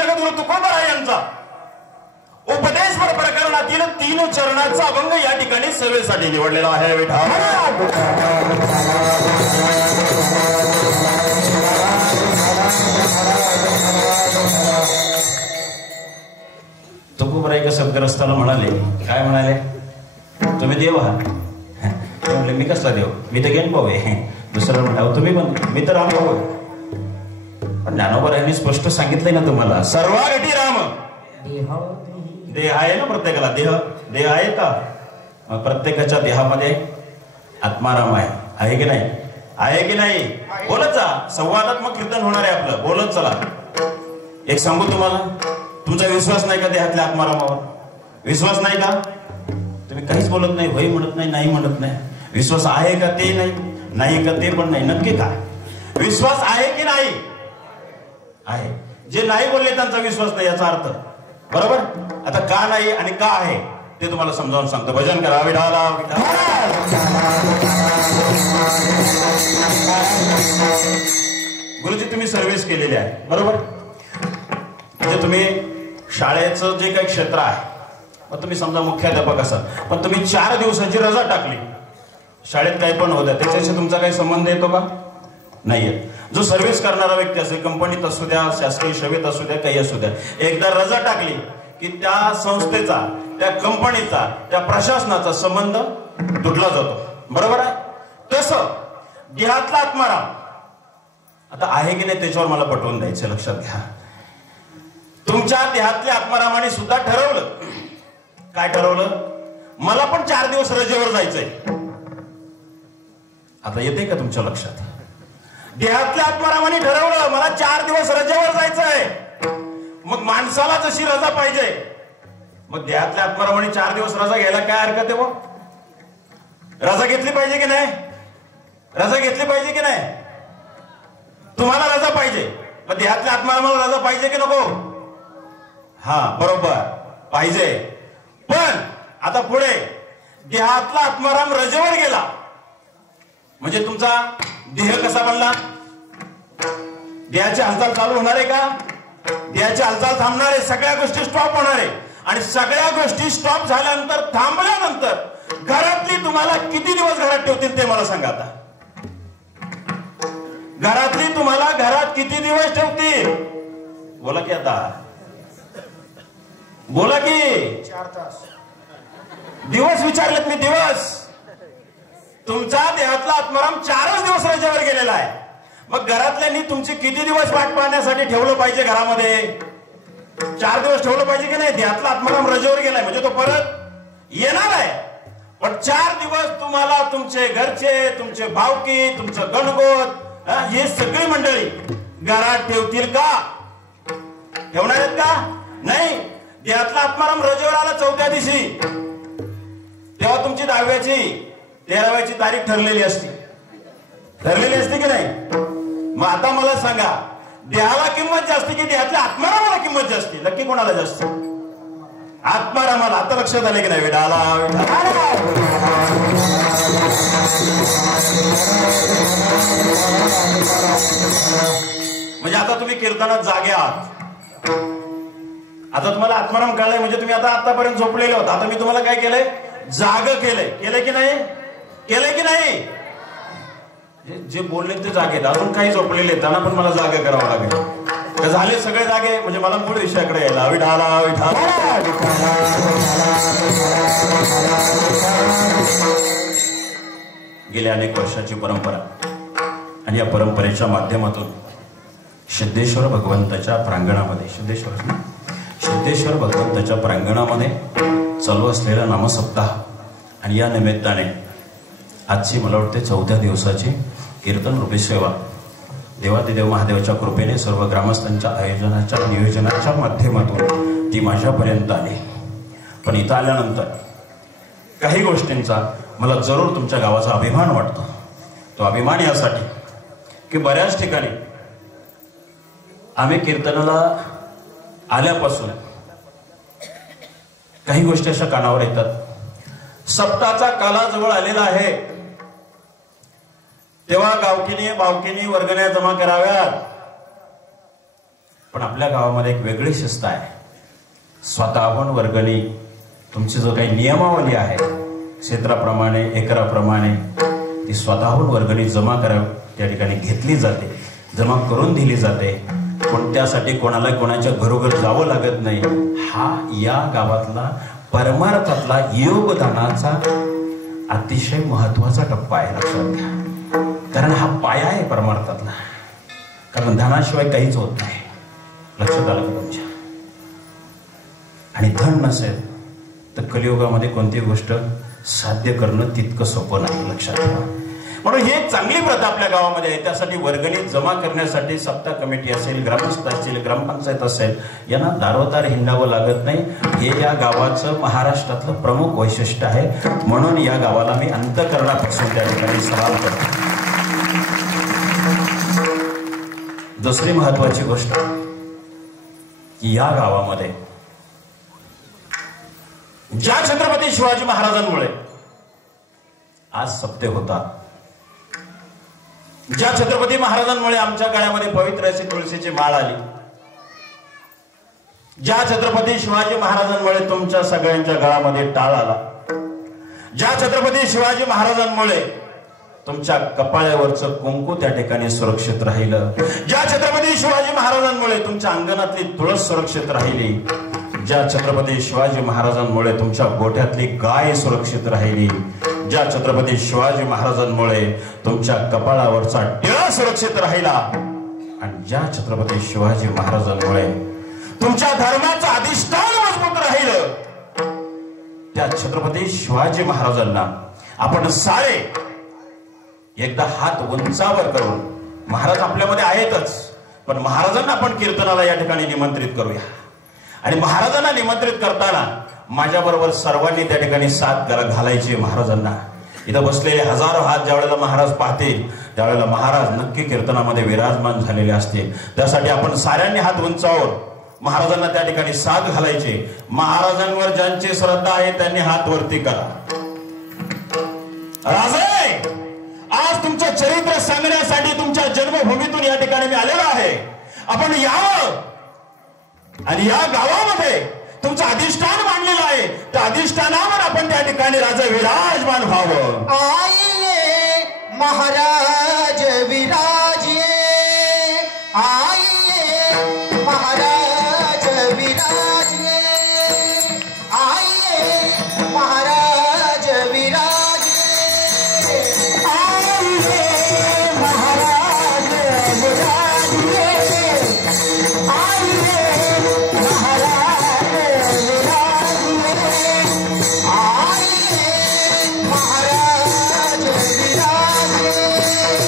जगद्गुरु तुकोबराय यांचा उपदेशपर प्रकरणातील 3 चरणाचा अभंग या ठिकाणी सेवेसाठी निवडलेला आहे. विठाल तुकोबराय एका सद्ग्रस्ताला म्हणाले, काय म्हणाले, तुम्ही देव आहात. म्हणले मी कसला देव, मी तर ज्ञान भाऊ आहे. दुसरा म्हणावं तुम्ही पण, मी तर राम भाऊ. पण ज्ञानोबरायांनी स्पष्ट सांगितलंय ना तुम्हाला, सर्वागती राम. देह आहे ना प्रत्येकाला, देह आहे का? मग प्रत्येकाच्या देहामध्ये आत्माराम आहे की नाही? आहे की नाही? बोलत जा, संवादात्मक कीर्तन होणार आहे आपलं, बोलत चला. एक सांगू तुम्हाला, तुमचा विश्वास नाही का देहातल्या आत्मारामावर? विश्वास नाही का? तुम्ही काहीच बोलत नाही, होय म्हणत नाही, नाही म्हणत नाही. विश्वास आहे का ते नाही का ते पण नाही, नक्की काय? विश्वास आहे की नाही? आहे. जे नाही बोलले त्यांचा विश्वास नाही याचा अर्थ, बरोबर? आता का नाही आणि का आहे ते तुम्हाला समजावून सांगतो. भजन करा. विठाला गुरुजी तुम्ही सर्व्हिस केलेली आहे, बरोबर? म्हणजे तुम्ही शाळेचं जे काही क्षेत्र आहे, मग तुम्ही समजा मुख्याध्यापक असाल, पण तुम्ही 4 दिवसाची रजा टाकली, शाळेत काही पण होत्या, त्याच्याशी तुमचा काही संबंध येतो का? नाही येत. जो सर्व्हिस करणारा व्यक्ती असेल, कंपनीत असू द्या, शासकीय सेवेत असू द्या, काही असू द्या, एकदा रजा टाकली की त्या संस्थेचा, त्या कंपनीचा, त्या प्रशासनाचा संबंध तुटला जातो, बरोबर आहे? तसं देहातला आत्माराम आता आहे की नाही त्याच्यावर मला पटवून द्यायचं, लक्षात घ्या. तुमच्या देहातल्या आत्मारामाने सुद्धा ठरवलं. काय ठरवलं? मला पण 4 दिवस रजेवर जायचंय. आता येते का तुमच्या लक्षात? देहातल्या आत्मारामाने ठरवलं मला 4 दिवस रजेवर जायचंय. मग माणसाला जशी रजा पाहिजे, मग देहातल्या आत्मारामाने 4 दिवस रजा घ्यायला काय हरकत आहे? रजा घेतली पाहिजे की नाही? रजा घेतली पाहिजे की नाही? तुम्हाला रजा पाहिजे, मग देहातल्या आत्मारामाला रजा पाहिजे की नको? हा, बरोबर, पाहिजे. पण आता पुढे देहातला आत्माराम रजेवर गेला म्हणजे तुमचा देह कसा बनला? देहाची हालचाल चालू होणार आहे का? देहाची हालचाल थांबणार आहे, सगळ्या गोष्टी स्टॉप होणार आहे. आणि सगळ्या गोष्टी स्टॉप झाल्यानंतर, थांबल्यानंतर घरातली तुम्हाला किती दिवस घरात ठेवतील ते मला सांगा. आता घरातली तुम्हाला घरात किती दिवस ठेवतील? बोला की, आता बोला की. 4 तास. दिवस विचारलेत मी, दिवस. तुमचा देहातला आत्माराम 4च दिवस रजेवर गेलेला आहे. मग घरातल्यांनी तुमची किती दिवस वाट पाहण्यासाठी ठेवलं पाहिजे घरामध्ये? 4 दिवस ठेवलं पाहिजे की नाही? देहातला आत्माराम रजेवर गेलाय म्हणजे तो परत येणार आहे. पण 4 दिवस तुम्हाला तुमचे घरचे, तुमचे भावकी, तुमचं गणगोत, हे सगळी मंडळी घरात ठेवतील का? ठेवणार आहेत का? नाही. देहातला आत्माराम रजेवर आला 4थ्या दिवशी, तेव्हा तुमची 10व्याची 13व्याची तारीख ठरलेली असते की नाही? मग आता मला सांगा, देहाला किंमत जास्त की देहातल्या आत्मारामाला किंमत जास्त? नक्की कोणाला जास्त? आत्मारामाला. आता लक्षात आले की नाही? विठाला म्हणजे आता तुम्ही कीर्तनात जागे आहात. आता तुम्हाला आत्माराम कळलाय म्हणजे तुम्ही आता आतापर्यंत झोपलेले होता, आता मी तुम्हाला काय केलंय? जाग केलंय. केलंय की नाही? केलंय की नाही? जे बोलले ते जागे, अजून काही झोपलेले त्यांना पण मला जागे करावं लागेल. झाले सगळे जागे म्हणजे मला मूळ विषयाकडे यायला. विठाला विठाला. गेल्या अनेक वर्षाची परंपरा आणि या परंपरेच्या माध्यमातून सिद्धेश्वर भगवंताच्या प्रांगणामध्ये, सिद्धेश्वर भगवंताच्या प्रांगणामध्ये चालू असलेला नामसप्ताह आणि या निमित्ताने आजची मला वाटते 4थ्या दिवसाची कीर्तन रूपी सेवा देवादिदेव महादेवाच्या कृपेने सर्व ग्रामस्थांच्या आयोजनाच्या नियोजनाच्या माध्यमातून ती माझ्यापर्यंत आली. पण इथं आल्यानंतर काही गोष्टींचा मला जरूर तुमच्या गावाचा अभिमान वाटतो. तो अभिमान यासाठी की बऱ्याच ठिकाणी आम्ही कीर्तनाला आल्यापासून काही गोष्टी अशा कानावर येतात. सप्ताहाचा काला जवळ आलेला आहे, तेव्हा गावकीने बावकीने वर्गण्या जमा कराव्यात. पण आपल्या गावामध्ये एक वेगळी शिस्त आहे. स्वतःहून वर्गणी, तुमची जो काही नियमावली आहे क्षेत्राप्रमाणे एकराप्रमाणे, ती स्वतःहून वर्गणी जमा करा त्या ठिकाणी घेतली जाते, जमा करून दिली जाते. कोणत्यासाठी कोणाला कोणाच्या घरोघर जावं लागत नाही. हा या गावातला परमार्थातला योगदानाचा अतिशय महत्वाचा टप्पा आहे, लक्षात घ्या. कारण हा पाया आहे परमार्थातला. कारण धनाशिवाय काहीच होत नाही. लक्षात आलं का तुमच्या? आणि धन नसेल तर कलियुगामध्ये कोणती गोष्ट साध्य करणं तितकं सोपं नाही, लक्षात ठेवा. म्हणून ही एक चांगली प्रथा आपल्या गावामध्ये आहे. त्यासाठी वर्गणी जमा करण्यासाठी सप्ताह कमिटी असेल, ग्रामस्थ असतील, ग्रामपंचायत असेल, यांना दारोदार हिंडावं लागत नाही. हे या गावाचं महाराष्ट्रातलं प्रमुख वैशिष्ट्य आहे. म्हणून या गावाला मी अंतःकरणापासून त्या ठिकाणी सलाम करतो. दुसरी महत्वाची गोष्ट की या गावामध्ये ज्या छत्रपती शिवाजी महाराजांमुळे आज सप्ते होतात, ज्या छत्रपती महाराजांमुळे आमच्या गळ्यामध्ये पवित्र अशी तुळशीची माळ आली, ज्या छत्रपती शिवाजी महाराजांमुळे तुमच्या सगळ्यांच्या गळ्यामध्ये टाळ आला, ज्या छत्रपती शिवाजी महाराजांमुळे तुमच्या कपाळावरचं कुंकू त्या ठिकाणी सुरक्षित राहिलं, ज्या छत्रपती शिवाजी महाराजांमुळे तुमच्या अंगणातली तुळस सुरक्षित राहिली, ज्या छत्रपती शिवाजी महाराजांमुळे तुमच्या गोठ्यातली गाय सुरक्षित राहिली, ज्या छत्रपती शिवाजी महाराजांमुळे तुमच्या कपाळावरचा टिळा सुरक्षित राहिला, आणि ज्या छत्रपती शिवाजी महाराजांमुळे तुमच्या धर्माचं अधिष्ठान मजबूत राहिलं, त्या छत्रपती शिवाजी महाराजांना आपण सारे एकदा हात उंचावर करून, महाराज आपल्यामध्ये आहेतच, पण महाराजांना आपण कीर्तनाला या ठिकाणी निमंत्रित करूया. आणि महाराजांना निमंत्रित करताना माझ्या बरोबर सर्वांनी त्या ठिकाणी साथ घालायची महाराजांना. इथं बसलेले हजारो हात ज्यावेळेला महाराज पाहतील त्यावेळेला महाराज नक्की कीर्तनामध्ये विराजमान झालेले असतील. त्यासाठी आपण साऱ्यांनी हात उंचावून महाराजांना त्या ठिकाणी साथ घालायची. महाराजांवर ज्यांची श्रद्धा आहे त्यांनी हात वरती करा. राजे, आज तुमचं चरित्र सांगण्यासाठी तुमच्या जन्मभूमीतून या ठिकाणी मी आलेलो आहे. आपण यावं आणि या गावामध्ये तुमचं अधिष्ठान मांडलेलं आहे. त्या अधिष्ठानावर आपण त्या ठिकाणी राजा विराजमान व्हावं. आइए महाराज विराजिए, आइए महाराज विराजिए, आइए महाराज विराजिए, आइए महाराज विराजिए, आइए महाराज विराजिए, आइए महाराज विराजिए.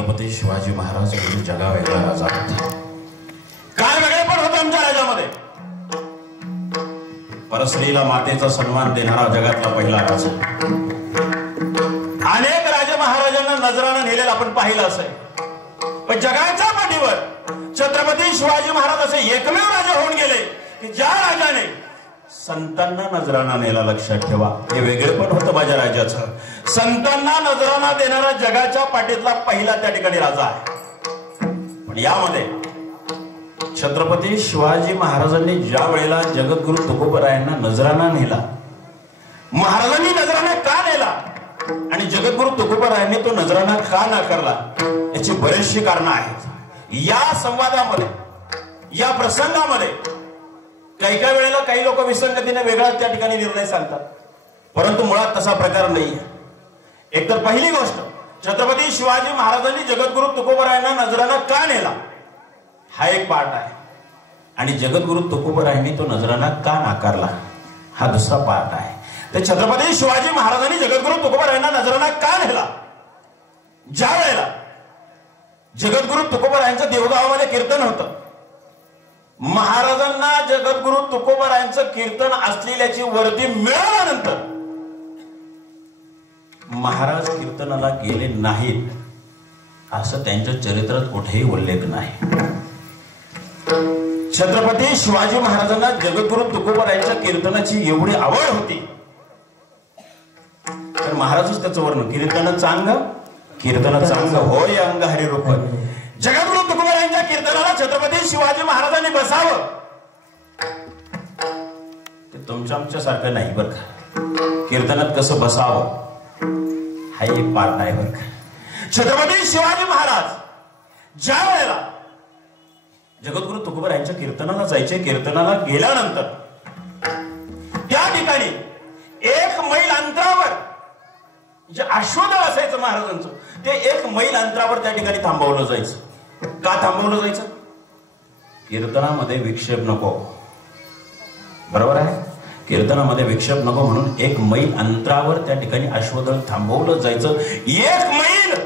छत्रपती शिवाजी महाराज म्हणजे जगावेगळा राजा होता. काय वेगळे पण होतं आमच्या राज्यामध्ये. परस्त्रीला मातेचा सन्मान देणारा जगातला पहिला राजा. अनेक राजे महाराजांना नजरानं नेलेलं आपण पाहिलं असं. पण जगाच्या पाठीवर छत्रपती शिवाजी महाराज असे एकमेव राजा होऊन गेले की ज्या राजाने संतांना नजराना नेला. लक्षात ठेवा, हे वेगळे पण होतं माझ्या राज्याचं. संतांना नजराना देणारा जगाच्या पाठीतला पहिला त्या ठिकाणी राजा आहे. पण यामध्ये छत्रपती शिवाजी महाराजांनी ज्या वेळेला जगद्गुरु तुकोबरायांना नजराना नेला, महाराजांनी नजराना का नेला आणि जगद्गुरु तुकोबरायांनी तो नजराना का नाकारला, याची बरीचशी कारणं आहेत. या संवादामध्ये, या प्रसंगामध्ये काही काही वेळेला काही लोक विसंगतीने वेगळा त्या ठिकाणी निर्णय सांगतात, परंतु मुळात तसा प्रकार नाहीये. एकतर पहिली गोष्ट, छत्रपती शिवाजी महाराजांनी जगद्गुरु तुकोबरायांना नजराना का नेला हा एक पार्ट आहे, आणि जगद्गुरु तुकोबरायांनी तो नजराना का नाकारला हा दुसरा पार्ट आहे. तर छत्रपती शिवाजी महाराजांनी जगद्गुरु तुकोबरायांना नजराना का नेला? ज्या वेळेला जगद्गुरु तुकोबरायांचं देवगावामध्ये कीर्तन होतं, महाराजांना जगद्गुरु तुकोबरायांचं कीर्तन असलेल्याची वर्दी मिळाल्यानंतर महाराज कीर्तनाला गेले नाहीत असं त्यांच्या चरित्रात कुठेही उल्लेख नाही. छत्रपती शिवाजी महाराजांना जगद्गुरु तुकोबरायांच्या कीर्तनाची एवढी आवड होती तर महाराजच त्याचं वर्णन, कीर्तन चांग होय अंग हरिरूप. जगद्गुरु तुकोबरायांच्या कीर्तनाला छत्रपती शिवाजी महाराजांनी बसावं ते तुमच्या आमच्या सारखं नाही बरं का. कीर्तनात कसं बसावं हा एक पार्ट आहे बरं का. छत्रपती शिवाजी महाराज ज्या वेळेला जगद्गुरु तुकोबरायांच्या कीर्तनाला जायचे, कीर्तनाला गेल्यानंतर त्या ठिकाणी 1 मैल अंतरावर जे अश्वदळ असायचं महाराजांचं, ते 1 मैल अंतरावर त्या ठिकाणी थांबवलं जायचं. का थांबवलं जायचं? कीर्तनामध्ये विक्षेप नको, बरोबर आहे. कीर्तनामध्ये विक्षेप नको म्हणून 1 मैल अंतरावर त्या ठिकाणी अश्वदळ थांबवलं जायचं. 1 मैल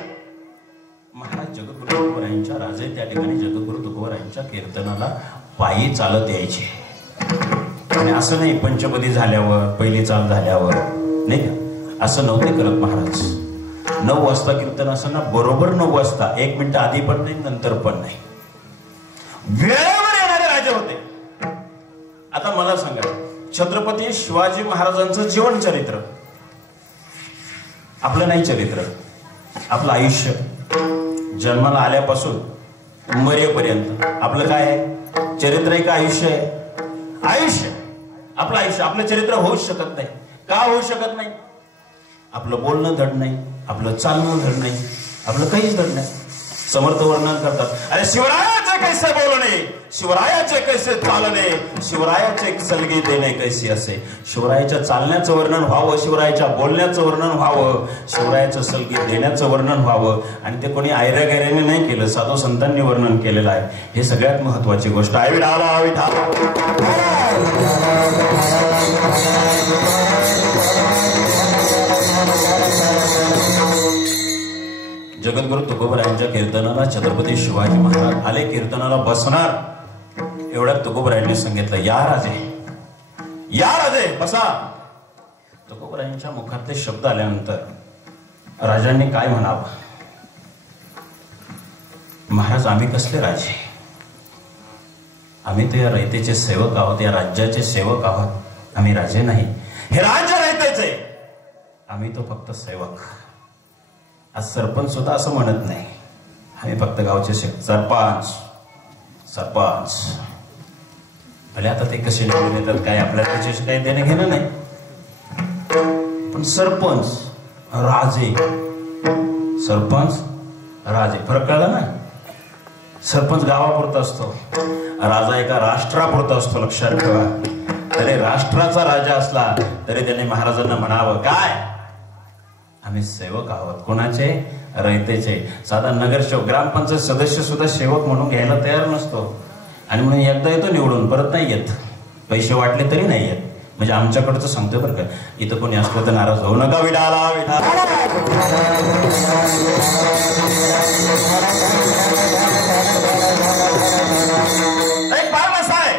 महाराज जगद्गुरु तुकोबरायांच्या राजे त्या ठिकाणी जगद्गुरु तुकोबरायांच्या कीर्तनाला पायी चालत यायचे. आणि असं नाही पंचपदी झाल्यावर, पहिली चाल झाल्यावर, नाही का, असं नव्हते करत महाराज. 9 वाजता कीर्तन असताना बरोबर 9 वाजता, 1 मिनिट आधी पण नाही नंतर पण नाही, वेळेवर येणारे राजे होते. आता मला सांगा, छत्रपती शिवाजी महाराजांचं जीवन चरित्र, आपलं नाही चरित्र, आपलं आयुष्य जन्माला आल्यापासून मरेपर्यंत आपलं काय आहे? चरित्र आहे का आयुष्य आहे? आयुष्य. आपलं आयुष्य, आपलं चरित्र होऊच शकत नाही. का होऊ शकत नाही? आपलं बोलणं धड नाही, आपलं चालणं धड नाही, आपलं काहीच धड नाही. समर्थ वर्णन करतात, अरे शिवरायाचे कैसे बोलणे, शिवरायाचे कैसे चालणे, शिवरायाचे सलगी देणे कैसे असे. शिवरायाच्या चालण्याचं वर्णन व्हावं, शिवरायाच्या बोलण्याचं वर्णन व्हावं, शिवरायाचं सलगी देण्याचं वर्णन व्हावं. आणि ते कोणी आयऱ्या गैऱ्याने नाही केलं, साधू संतांनी वर्णन केलेलं आहे. हे सगळ्यात महत्वाची गोष्ट आहे. विठाला विठाला. जगद्गुरु तुकोबरायांच्या कीर्तनाला छत्रपती शिवाजी महाराज आले, कीर्तनाला बसणार. एवढ्यात तुकोबरायांनी सांगितलं, या राजे, या राजे बसा. तुकोबरायांच्या मुखातले शब्द आल्यानंतर राजांनी काय म्हणावं? महाराज, आम्ही कसले राजे? आम्ही तर या रयतेचे सेवक आहोत, या राज्याचे सेवक आहोत. आम्ही राजे नाही, हे राज्य रयतेचे, आम्ही तो फक्त सेवक. आज सरपंच सुद्धा असं म्हणत नाही, आम्ही फक्त गावचे सरपंच. सरपंच भले आता ते कसे निवडून येतात काय आपल्याला त्याच्याशी काही देणं घेणं नाही, पण सरपंच राजे, सरपंच राजे, फरक कळला ना. सरपंच गावापुरता असतो, राजा एका राष्ट्रापुरता असतो. लक्षात ठेवा. तरी राष्ट्राचा राजा असला तरी त्याने महाराजांना म्हणावं काय? आम्ही सेवक आहोत. कोणाचे? रयतेचे. साधा नगरसेवक, ग्रामपंचायत सदस्य सुद्धा सेवक म्हणून घ्यायला तयार नसतो, आणि म्हणून एकदा येतो निवडून, परत नाही येत. पैसे वाटले तरी नाही येत. म्हणजे आमच्याकडचं सांगतोय बरं का, इथं कोणी असलं तर नाराज होऊ नका. विठाला विठाला. एक भाग असा आहे,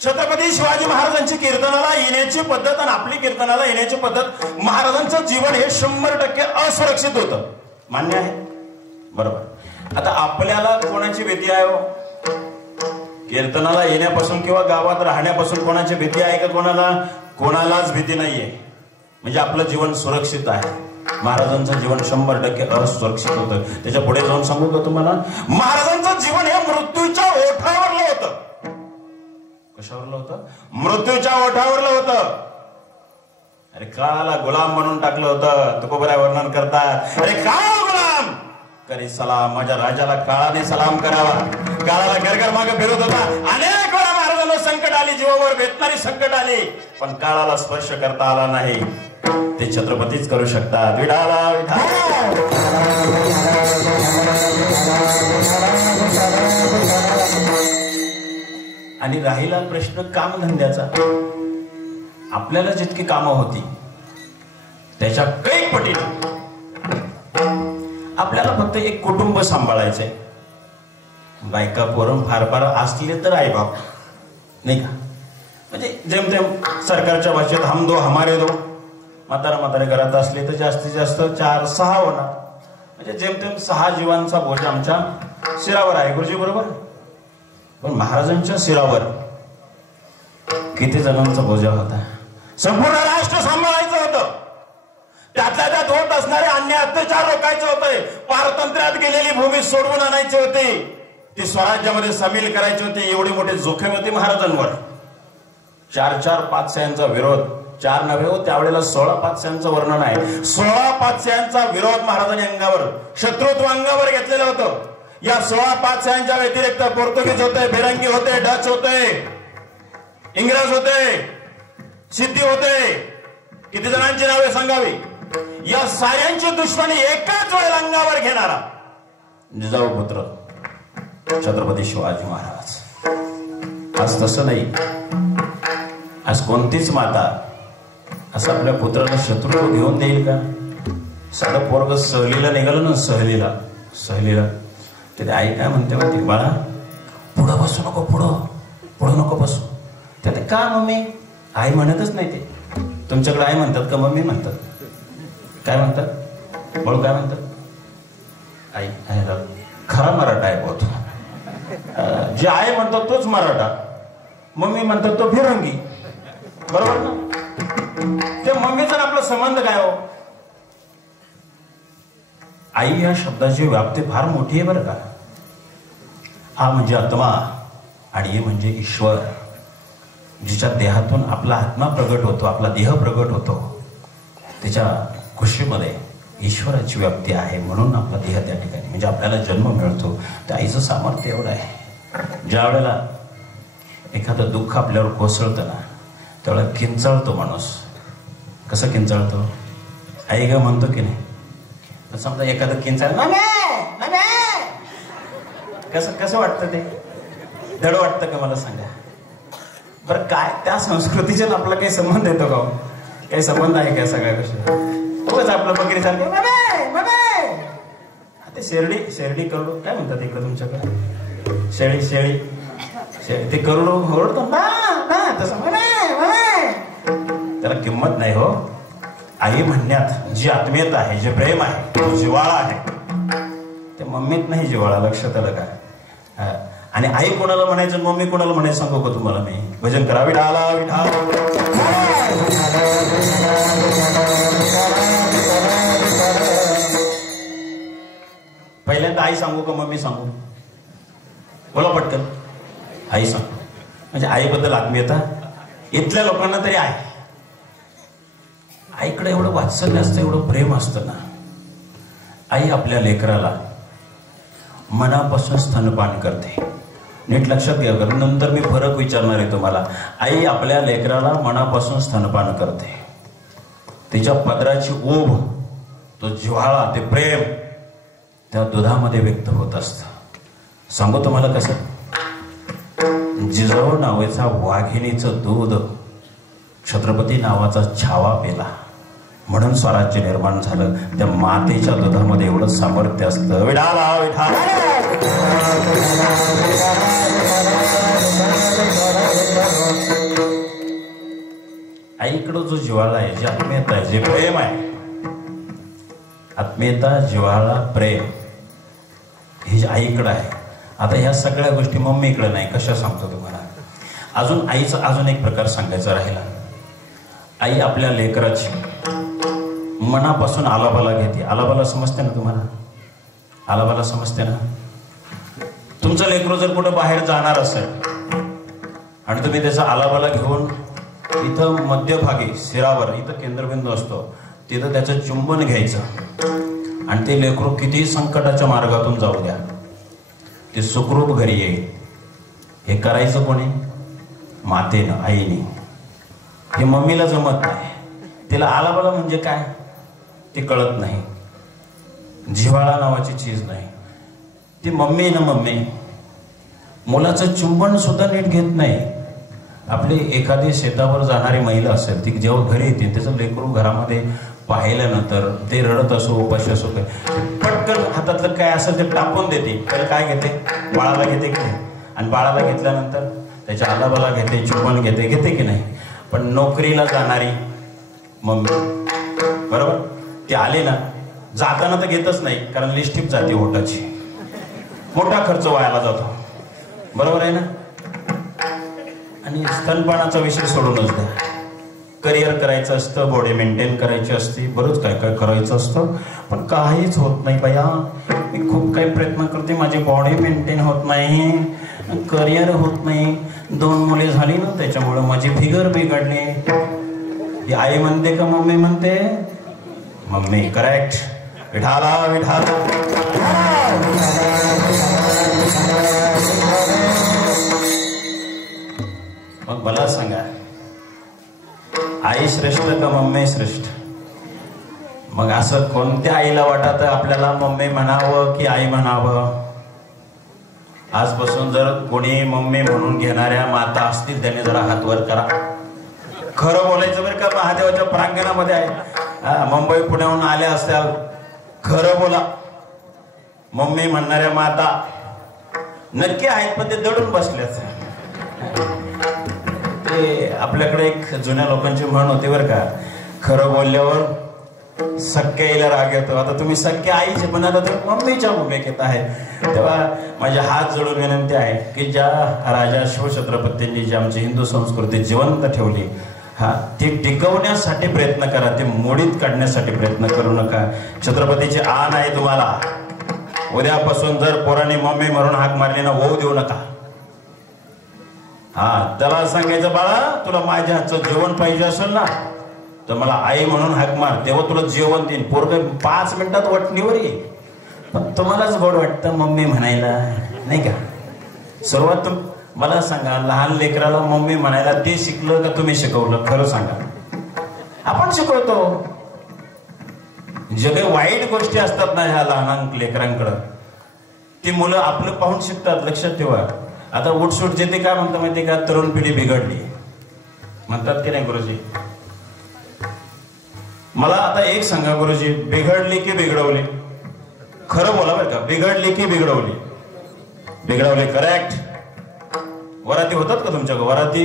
छत्रपती शिवाजी महाराजांची कीर्तनाला येण्याची पद्धत आणि आपली कीर्तनाला येण्याची पद्धत, महाराजांचं जीवन हे 100% असुरक्षित होतं. मान्य आहे? बरोबर. आता आपल्याला कोणाची भीती आहे हो? कीर्तनाला येण्यापासून किंवा गावात राहण्यापासून कोणाची भीती आहे का? कोणालाच भीती नाहीये. म्हणजे आपलं जीवन सुरक्षित आहे. महाराजांचं जीवन 100% असुरक्षित होतं. त्याच्या पुढे जाऊन सांगू का तुम्हाला, महाराजांचं जीवन हे मृत्यूच्या ओठावरलं होतं. कशावरलं होतं? मृत्यूच्या ओठावरलं होतं. अरे काळाला गुलाम म्हणून टाकलं होतं. तुकोबराय वर्णन करतात, अरे काळा गुलाम करी सलाम, माझ्या राजाला काळाने सलाम करावा. काळाला घरघर मागे फिरत होता. अनेक वेळा महाराजांना संकट आली, जीवावर बेतणारी संकट आली, पण काळाला स्पर्श करता आला नाही. ते छत्रपतीच करू शकतात. विठाला विठाला. आणि राहिला प्रश्न कामधंद्याचा, आपल्याला जितकी कामं होती त्याच्या काही पटीने आपल्याला फक्त एक कुटुंब सांभाळायचंय. बायका पोरं फार फार असले तर आई बाप, नाही का? म्हणजे जेमतेम सरकारच्या भाषेत हम दो हमारे दो. म्हातारे घरात असले तर जास्तीत जास्त 4-6 होणार. म्हणजे जेमतेम 6 जीवांचा बोज आमच्या शिरावर आहे. गुरुजी बरोबर. पण महाराजांच्या शिरावर किती जणांचा बोजा होता? संपूर्ण राष्ट्र सांभाळायचं होतं. त्यातल्या त्यात होत असणारे अन्याय अत्याचार रोखायचे होते. पारतंत्र्यात गेलेली भूमी सोडवून आणायची होती. ती स्वराज्यामध्ये सामील करायची होती. एवढी मोठी जोखीम होती महाराजांवर. 4 पातशाह्यांचा विरोध, 4 नव्हे हो, त्यावेळेला 16 पातशाह्यांचं वर्णन आहे. 16 पातशाह्यांचा विरोध महाराजांनी अंगावर, शत्रुत्व अंगावर घेतलेलं होतं. या 16 पातशाह्यांच्या व्यतिरिक्त पोर्तुगीज होते, फिरंगी होते, डच होते, इंग्रज होते, सिद्धी होते. किती जणांची नावे सांगावी? या साऱ्यांची दुश्मनी एकाच वेळेला अंगावर घेणारा जिजाऊ पुत्र छत्रपती शिवाजी महाराज. आज तसं नाही. आज कोणतीच माता असं आपल्या पुत्राला शत्रू घेऊन देईल का? साधं पोरग सहलीला निघालं ना, सहलीला ते आई काय म्हणते माहिती? बाळा पुढं बसू नको, पुढं नको बसू. ते का मम्मी? आई म्हणतच नाही. ते तुमच्याकडे आई म्हणतात का मम्मी म्हणतात? काय म्हणतात? बळू काय म्हणतात? आई. खरा मराठा आहे बहुत. जे आई म्हणतात तोच मराठा, मम्मी म्हणतात तो फिरंगी. बरोबर ना? ते मम्मीचा आपला संबंध काय हो? आई या शब्दाची व्याप्ती फार मोठी आहे बरं का. हा म्हणजे आत्मा आणि हे म्हणजे ईश्वर. जिच्या देहातून आपला आत्मा प्रगट होतो, आपला देह प्रगट होतो, त्याच्या कुशीमध्ये ईश्वराची व्याप्ती आहे. म्हणून आपला देह त्या ठिकाणी, म्हणजे आपल्याला जन्म मिळतो. त्या आईचं सामर्थ्य एवढं आहे. ज्या वेळेला एखादं दुःख आपल्यावर कोसळतं ना, त्यावेळेला किंचाळतो माणूस. कसं किंचाळतो? आई ग म्हणतो की नाही? समजा एखादं किंचाळ, कसं वाटतं? ते धड वाटतं का? मला सांगा बरं. काय त्या संस्कृतीच्या आपला काही संबंध येतो का? काही संबंध आहे का? सगळ्या गोष्टी आपलं बकरी सारखं ते शेरडी करू काय म्हणतात इकडं तुमच्याकडे? शेळी ते करोड ओरडतो ना तसं. त्याला किंमत नाही हो. आई म्हणण्यात जी आत्मीयता आहे, जे प्रेम आहे, तो जिव्हाळा आहे. ते मम्मीत नाही जिव्हाळा. लक्षात आलं का? आणि आई कोणाला म्हणायचं, मम्मी कोणाला म्हणायचं सांगू का तुम्हाला मी? भजन करा. विठाला विठाल. पहिल्यांदा आई सांगू का मम्मी सांगू? बोला पटकन. आई सांगू. म्हणजे आईबद्दल आत्मीयता इथल्या लोकांना तरी आहे. आईकडे एवढं वात्सल्य असतं, एवढं प्रेम असतं ना. आई आपल्या लेकराला मनापासून स्तनपान करते. नीट लक्षात घ्या. नंतर मी फरक विचारणार आहे तुम्हाला. आई आपल्या लेकराला मनापासून स्तनपान करते. तिच्या पदराची ओढ, तो जिव्हाळा, ते प्रेम त्या दुधामध्ये व्यक्त होत असतं. सांगू तुम्हाला कसं? जिजाऊ नावाचा वाघिणीचं दूध छत्रपती नावाचा छावा पेला म्हणून स्वराज्य निर्माण झालं. त्या मातेच्या दुधामध्ये एवढं सामर्थ्य असतं. विठाला विठाला. आईकडं जो जिव्हाळा आहे, जी आत्मीयता आहे, जे प्रेम आहे, आत्मीयता, जिव्हाळा, प्रेम हे जे आईकडं आहे. आता ह्या सगळ्या गोष्टी मम्मीकडे नाही. कशा सांगतो तुम्हाला? अजून आईचा अजून एक प्रकार सांगायचा राहिला. आई आपल्या लेकराची मनापासून आलाबाला घेते. आलाबाला समजते ना तुम्हाला? आलाबाला समजते ना? तुमचं लेकरू जर कुठं बाहेर जाणार असेल आणि तुम्ही त्याचा आलाबाला घेऊन इथं मध्यभागी शिरावर इथं केंद्रबिंदू असतो, तिथं त्याचं चुंबन घ्यायचं आणि ते लेकरू किती संकटाच्या मार्गातून जाऊ द्या, ते सुखरूप घरी येईल. हे करायचं कोणी? मातेनं, आईने. हे मम्मीला जमत नाही. तिला आलाबाला म्हणजे काय ते कळत नाही. जिव्हाळा नावाची चीज नाही. ती मम्मी ना मम्मी मुलाचं चुंबन सुद्धा नीट घेत नाही. आपली एखादी शेतावर जाणारी महिला असेल, ती जेव्हा घरी येते त्याचं लेकरू घरामध्ये पाहिल्यानंतर ते रडत असो, उपाशी असो, पटकन हातातलं काय असेल ते टाकून देते. तर काय घेते? बाळाला घेते की नाही? आणि बाळाला घेतल्यानंतर त्याच्या आलाबाला घेते, चुंबन घेते की नाही? पण नोकरीला जाणारी मम्मी, बरोबर, ती आली ना, जाताना तर घेतच नाही, कारण लिस्टिप जाते ओटाची, मोठा खर्च व्हायला जातो, बरोबर आहे ना? आणि स्तनपानाचा विषय सोडूनच द्या. करिअर करायचं असतं, बॉडी मेंटेन करायची असते, बरंच काय काय करायचं असतं, पण काहीच होत नाही बाया. मी खूप काही प्रयत्न करते, माझी बॉडी मेंटेन होत नाही, करिअर होत नाही. 2 मुले झाली ना, त्याच्यामुळे माझी फिगर बिघडली. ही आई म्हणते का मम्मी म्हणते? मम्मी. करेक्ट. विठाला विठाला. मग मला सांगा, आई श्रेष्ठ का मम्मी श्रेष्ठ? मग असं कोणत्या आईला वाटत आपल्याला मम्मी म्हणावं की आई म्हणावं? आजपासून जर कोणी मम्मी म्हणून घेणाऱ्या माता असतील त्याने जरा हात वर करा. खरं बोलायचं बरं का, महादेवाच्या प्रांगणामध्ये आहे, मुंबई पुण्याहून आल्या असत्याल, खरं बोला. मम्मी म्हणणाऱ्या माता नक्की आहेत, पण ते दडून बसल्याच. ते आपल्याकडे एक जुन्या लोकांची म्हण होती बरं का, खरं बोलल्यावर सख्या आईला राग येतो. आता तुम्ही सख्या आईचे पण आता तर मम्मीच्या भूमिकेत आहे. तेव्हा माझ्या हात जोडून विनंती आहे की ज्या राजा शिवछत्रपतींनी जी आमची हिंदू संस्कृती जिवंत ठेवली, ती टिकवण्यासाठी प्रयत्न करा, ते मोडीत काढण्यासाठी प्रयत्न करू नका. छत्रपतीची आण आहे तुम्हाला. उद्यापासून जर पोरांनी मम्मी म्हणून हाक मारली ना, होऊ देऊ नका. त्याला सांगायचं, बाळा तुला माझ्या हातचं जेवण पाहिजे असेल ना तर मला आई म्हणून हाक मार, तेव्हा तुला जेवण देईन. पोरगं 5 मिनिटात वटणीवर येईल. पण तुम्हालाच गोड वाटतं मम्मी म्हणायला, नाही का? सुरुवात मला सांगा, लहान लेकराला मम्मी म्हणायला ते शिकलं का तुम्ही शिकवलं? खरं सांगा. आपण शिकवतो. जे काही वाईट गोष्टी असतात ना ह्या लहान लेकरांकडं, ती मुलं आपलं पाहून शिकतात. लक्षात ठेवा. आता उठसूट जे ते काय म्हणतात माहिती का, तरुण पिढी बिघडली म्हणतात की नाही गुरुजी? मला आता एक सांगा गुरुजी, बिघडली की बिघडवली? खरं बोला बरं का, बिघडली की बिघडवली? बिघडवली. करेक्ट. वराती होतात का तुमच्या वराती?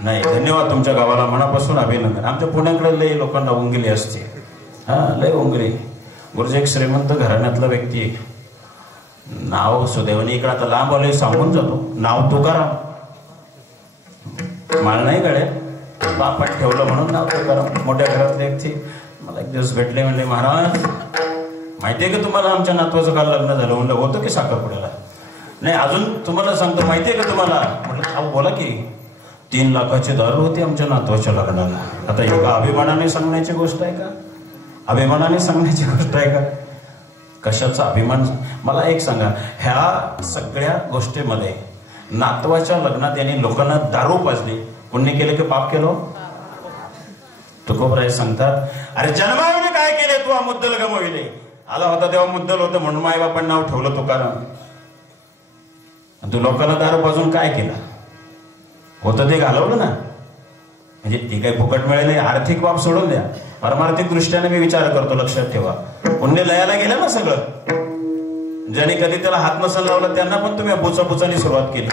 नाही. धन्यवाद तुमच्या गावाला, मनापासून अभिनंदन. आमच्या पुण्याकडे लय लोकांना उंगली असते. लय उंगली. गुरुजी एक श्रीमंत घराण्यातला व्यक्ती, नाव सुदैवाने इकडे आता लांब आले सांगून जातो, नाव तुकाराम. माळ नाही गड्या, बापात ठेवलं म्हणून नाव तुकाराम. मोठ्या घरातले व्यक्ती मला एक दिवस भेटले, म्हणले महाराज माहितीये का तुम्हाला आमच्या नातवाचं काल लग्न झालं? म्हणलं होतं की साखरपुड्याला? नाही अजून तुम्हाला सांगतो, माहितीये का तुम्हाला? म्हटलं अहो बोला की. 3 लाखाची दारू होती आमच्या नातवाच्या लग्नाला. आता हे का अभिमानाने सांगण्याची गोष्ट आहे का? अभिमानाने सांगण्याची गोष्ट आहे का? कशाचा अभिमान? मला एक सांगा, ह्या सगळ्या गोष्टीमध्ये नातवाच्या लग्नात यांनी लोकांना दारू पाजली, पुण्य केलं की पाप केलं? तुकोबराय सांगतात, अरे जन्माविने काय केले तू, मुद्दल गमविले. आला होता तेव्हा मुद्दल होतं म्हणून माय बापांनी नाव ठेवलं तुकाराम. तू लोकांना दारू पाजून काय केलं होतं ते घालवलं ना. म्हणजे ती काही फुकट मिळेल, आर्थिक बाब सोडून द्या, परमार्थिक दृष्ट्याने मी विचार करतो. लक्षात ठेवा, पुण्य लयाला गेलं ना सगळं. ज्याने कधी त्याला हात नसन लावला त्यांना पण तुम्ही बुचाबुचाने सुरुवात केली.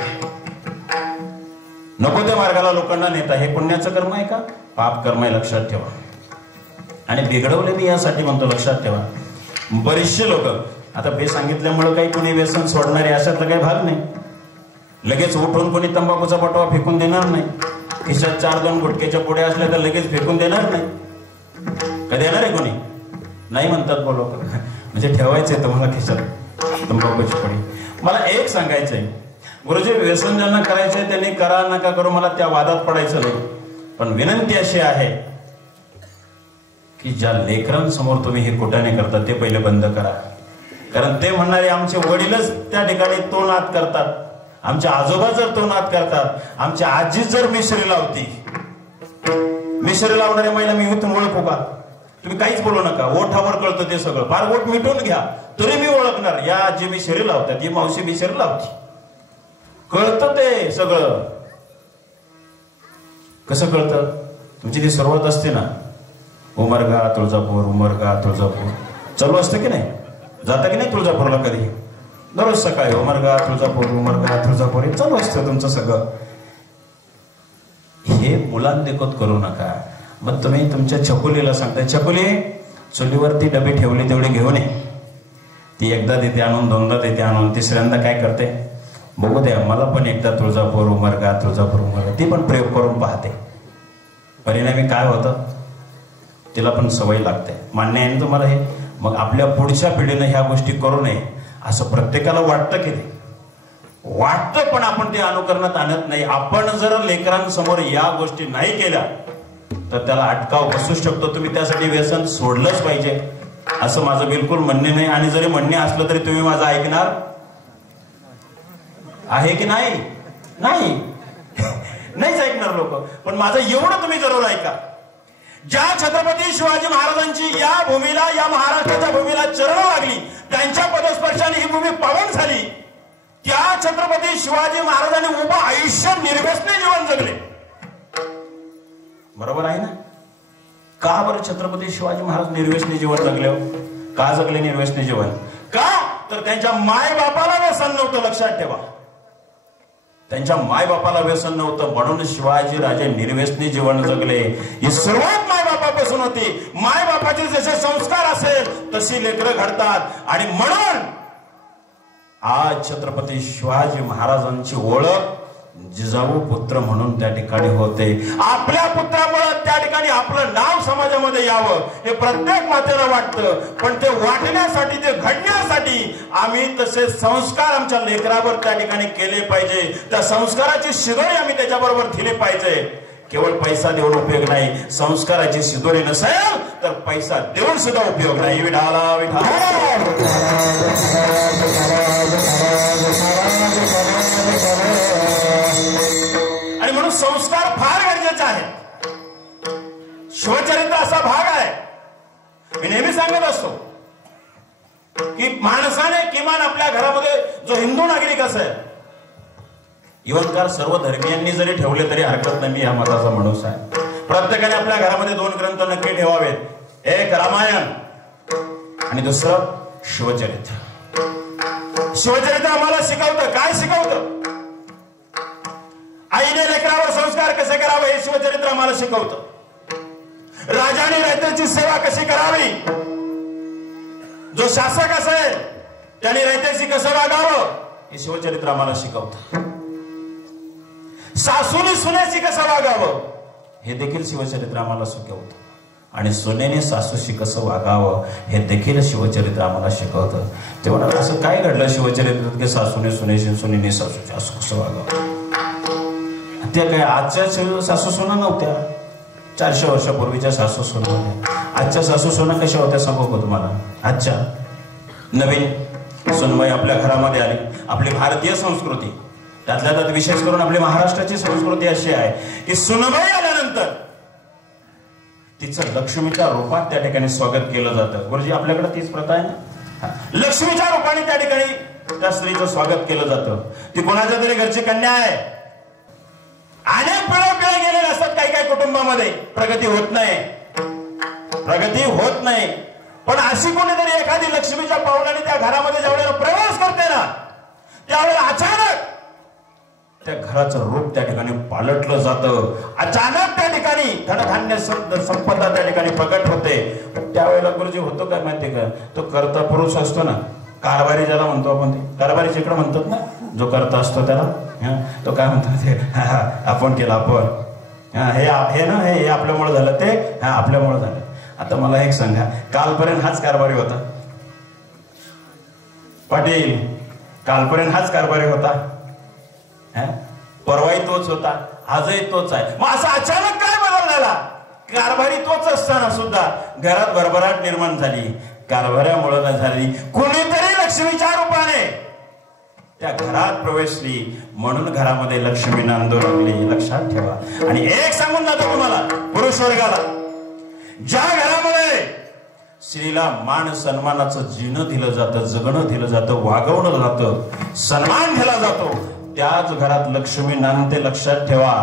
नको त्या मार्गाला लोकांना नेता. हे पुण्याचं कर्म आहे का? पाप कर्म आहे. लक्षात ठेवा. आणि बिघडवले मी यासाठी म्हणतो, लक्षात ठेवा. बरेचसे लोक आता हे सांगितल्यामुळे काही कुणी व्यसन सोडणारे अशातला काही भाग नाही. लगेच उठून कोणी तंबाखूचा पटवा फेकून देणार नाही. खिशात 4-2 गुटक्याच्या पुढे असल्या तर लगेच फेकून देणार नाही. कधी येणार आहे कोणी? नाही म्हणतात बोल लोक. म्हणजे ठेवायचंय तुम्हाला खिशात तंबाखूची पुडी. मला एक सांगायचंय, गुरुजी व्यसन ज्यांना करायचंय त्यांनी करा, नका करू, मला त्या वादात पडायचं नाही. पण विनंती अशी आहे की ज्या लेकरांसमोर तुम्ही हे कुटाणे करता ते पहिले बंद करा. कारण ते म्हणणारे आमचे वडीलच त्या ठिकाणी तो नाद करतात, आमचे आजोबा जर तो नाद करतात, आमची आजी जर मिश्री लावती. मिश्री लावणारी महिला मी इथून ओळखू का? तुम्ही काहीच बोलू नका, ओठावर कळतं ते सगळं. फार ओठ मिटून घ्या तरी मी ओळखणार. या आजी मिश्री लावतात, ही मावशी मिश्री लावती. कळतं ते सगळं. कसं कळतं? तुमची ती सुरुवात असते ना, उमरगा तुळजापूर, उमरगा तुळजापूर चालू असतं की नाही? जाता की नाही तुळजापूरला कधी? दररोज सकाळी उमरगा तुळजापूर, उमरगा तुळजापूर हे चालू असतं तुमचं सगळं. हे मुलांदेखत करू नका. मग तुम्ही तुमच्या छकुलीला सांगताय, छकुली चुलीवरती डबे ठेवले तेवढे घेऊन ये. ती एकदा देते आणून, दोनदा देते आणून, तिसऱ्यांदा काय करते? बघू द्या मला पण एकदा तुळजापूर, उमरगा तुळजापूर, उमरगा. ती पण प्रयोग करून पाहते. परिणामी काय होतं? तिला पण सवय लागते. मान्य आहे ना तुम्हाला हे? मग आपल्या पुढच्या पिढीनं ह्या गोष्टी करू नये असं प्रत्येकाला वाटतं की नाही? वाटतं, पण आपण ते अनुकरणात आणत नाही. आपण जर लेकरांसमोर या गोष्टी नाही केल्या तर त्याला अटकाव बसू शकतो. तुम्ही त्यासाठी व्यसन सोडलंच पाहिजे असं माझं बिलकुल म्हणणे नाही. आणि जरी म्हणणे असलं तरी तुम्ही माझं ऐकणार आहे की नाही? नाही नाहीच ऐकणार लोक. पण माझं एवढं तुम्ही जरूर ऐका, ज्या छत्रपती शिवाजी महाराजांची या भूमीला, या महाराष्ट्राच्या भूमीला चरण लागली, त्यांच्या पदस्पर्शाने ही भूमी पावन झाली, त्या छत्रपती शिवाजी महाराजांनी उभं आयुष्य निर्व्यसनी जीवन जगले. बरोबर आहे ना? का बरं छत्रपती शिवाजी महाराज निर्व्यसनी जीवन जगले? का जगले निर्व्यसनी जीवन? का तर त्यांच्या मायबापाला व्यसन नव्हतं. लक्षात ठेवा, त्यांच्या मायबापाला व्यसन नव्हतं म्हणून शिवाजी राजे निर्व्यसनी जीवन जगले. ही सुरुवात मायबापापासून होती. मायबापाचे जसे संस्कार असेल तशी लेकरं घडतात. आणि म्हणून आज छत्रपती शिवाजी महाराजांची ओळख जिजाऊ पुत्र म्हणून त्या ठिकाणी होते. आपल्या पुत्रामुळे त्या ठिकाणी आपलं नाव समाजामध्ये यावं हे प्रत्येक मातेला वाटतं. पण ते वाटण्यासाठी, ते घडण्यासाठी आम्ही तसे संस्कार आमच्या लेकरावर त्या ठिकाणी केले पाहिजे. त्या संस्काराची शिदोरी आम्ही त्याच्याबरोबर दिली पाहिजे. केवळ पैसा देऊन उपयोग नाही. संस्काराची शिदोरी नसेल तर पैसा देऊन सुद्धा उपयोग नाही. विठाला विठाला. आणि म्हणून संस्कार फार गरजेचे आहेत. शिवचरित्र असा भाग आहे, मी नेहमी सांगत असतो की माणसाने किमान आपल्या घरामध्ये जो हिंदू नागरिक असेल, इवनकार सर्व धर्मियांनी जरी ठेवले तरी हरकत नाही. मी या मताचा माणूस आहे. प्रत्येकाने आपल्या घरामध्ये 2 ग्रंथ नक्की ठेवावेत. एक रामायण आणि दुसरं शिवचरित्र. शिवचरित्र आम्हाला शिकवतं. काय शिकवतं? आईने लेकरावर संस्कार कसे करावे हे शिवचरित्र आम्हाला शिकवतं. राजाने रयतेची सेवा कशी करावी, जो शासक असेल त्याने रयतेशी कसं वागावं हे शिवचरित्र आम्हाला शिकवतं. सासूने सुनेशी कसं वागावं हे देखील शिवचरित्र आम्हाला शिकवतं. आणि सुनेने सासूशी कसं वागावं हे देखील शिवचरित्र आम्हाला शिकवतं. तेव्हा असं काय घडलं शिवचरित्रात की सासूने सुनेशी, सुनेने सासूशी असं कसं वागावं? त्या काय आजच्या सासू सुना नव्हत्या. 400 वर्षापूर्वीच्या सासू सुना होत्या. आजच्या सासू सुना कशा होत्या सांगू का तुम्हाला? आजच्या नवीन सुनबाई आपल्या घरामध्ये आली. आपली भारतीय संस्कृती, त्यातल्या त्यात विशेष करून आपली महाराष्ट्राची संस्कृती अशी आहे की सुनबाई आल्यानंतर तिचं लक्ष्मीच्या रूपात त्या ठिकाणी स्वागत केलं जातं. गुरुजी आपल्याकडे तीच प्रथा आहे ना? लक्ष्मीच्या रूपाने त्या ठिकाणी त्या स्त्रीचं स्वागत केलं जातं. ती कोणाच्या तरी घरची कन्या आहे अनेक पिढ्या गेलेल्या असतात काही काही कुटुंबामध्ये, प्रगती होत नाही, प्रगती होत नाही. पण अशी कोणीतरी एखादी लक्ष्मीच्या पावलाने त्या घरामध्ये ज्यावेळेला प्रवेश करते ना, त्यावेळेला अचानक त्या घराचं रूप त्या ठिकाणी पालटलं जातं. अचानक त्या ठिकाणी धनधान्य संपदा त्या ठिकाणी प्रकट होते. त्यावेळेला गुरुजी होतो काय माहिती का, तो कर्ता पुरुष असतो ना, कारभारी ज्याला म्हणतो आपण, ते कारभारीच्या इकडे म्हणतात ना, जो करता असतो त्याला, तो काय म्हणतो ते, आपण केलं आपण, हे ना, हे आपल्यामुळे झालं, ते आपल्यामुळे झालं. आता मला एक सांगा, कालपर्यंत हाच कारभारी होता पाटील, कालपर्यंत हाच कारभारी होता, परवाही तोच होता, आजही तोच आहे. मग असं अचानक काय बदल झाला? कारभारी तोच असताना सुद्धा घरात भरभराट निर्माण झाली. कारभाऱ्यामुळे न झाली, कुणीतरी लक्ष्मीच्या रूपाने त्या घरात प्रवेशली, म्हणून घरामध्ये लक्ष्मी नांदू लागली. लक्षात ठेवा. आणि एक सांगून जातो तुम्हाला, पुरुष वर्गाला, ज्या घरामध्ये स्त्रीला मान सन्मानाचं जीणं दिलं जातं, जगणं दिलं जातं, वागवलं जातं, सन्मान दिला जातो, त्याच घरात लक्ष्मी नांदते. लक्षात ठेवा.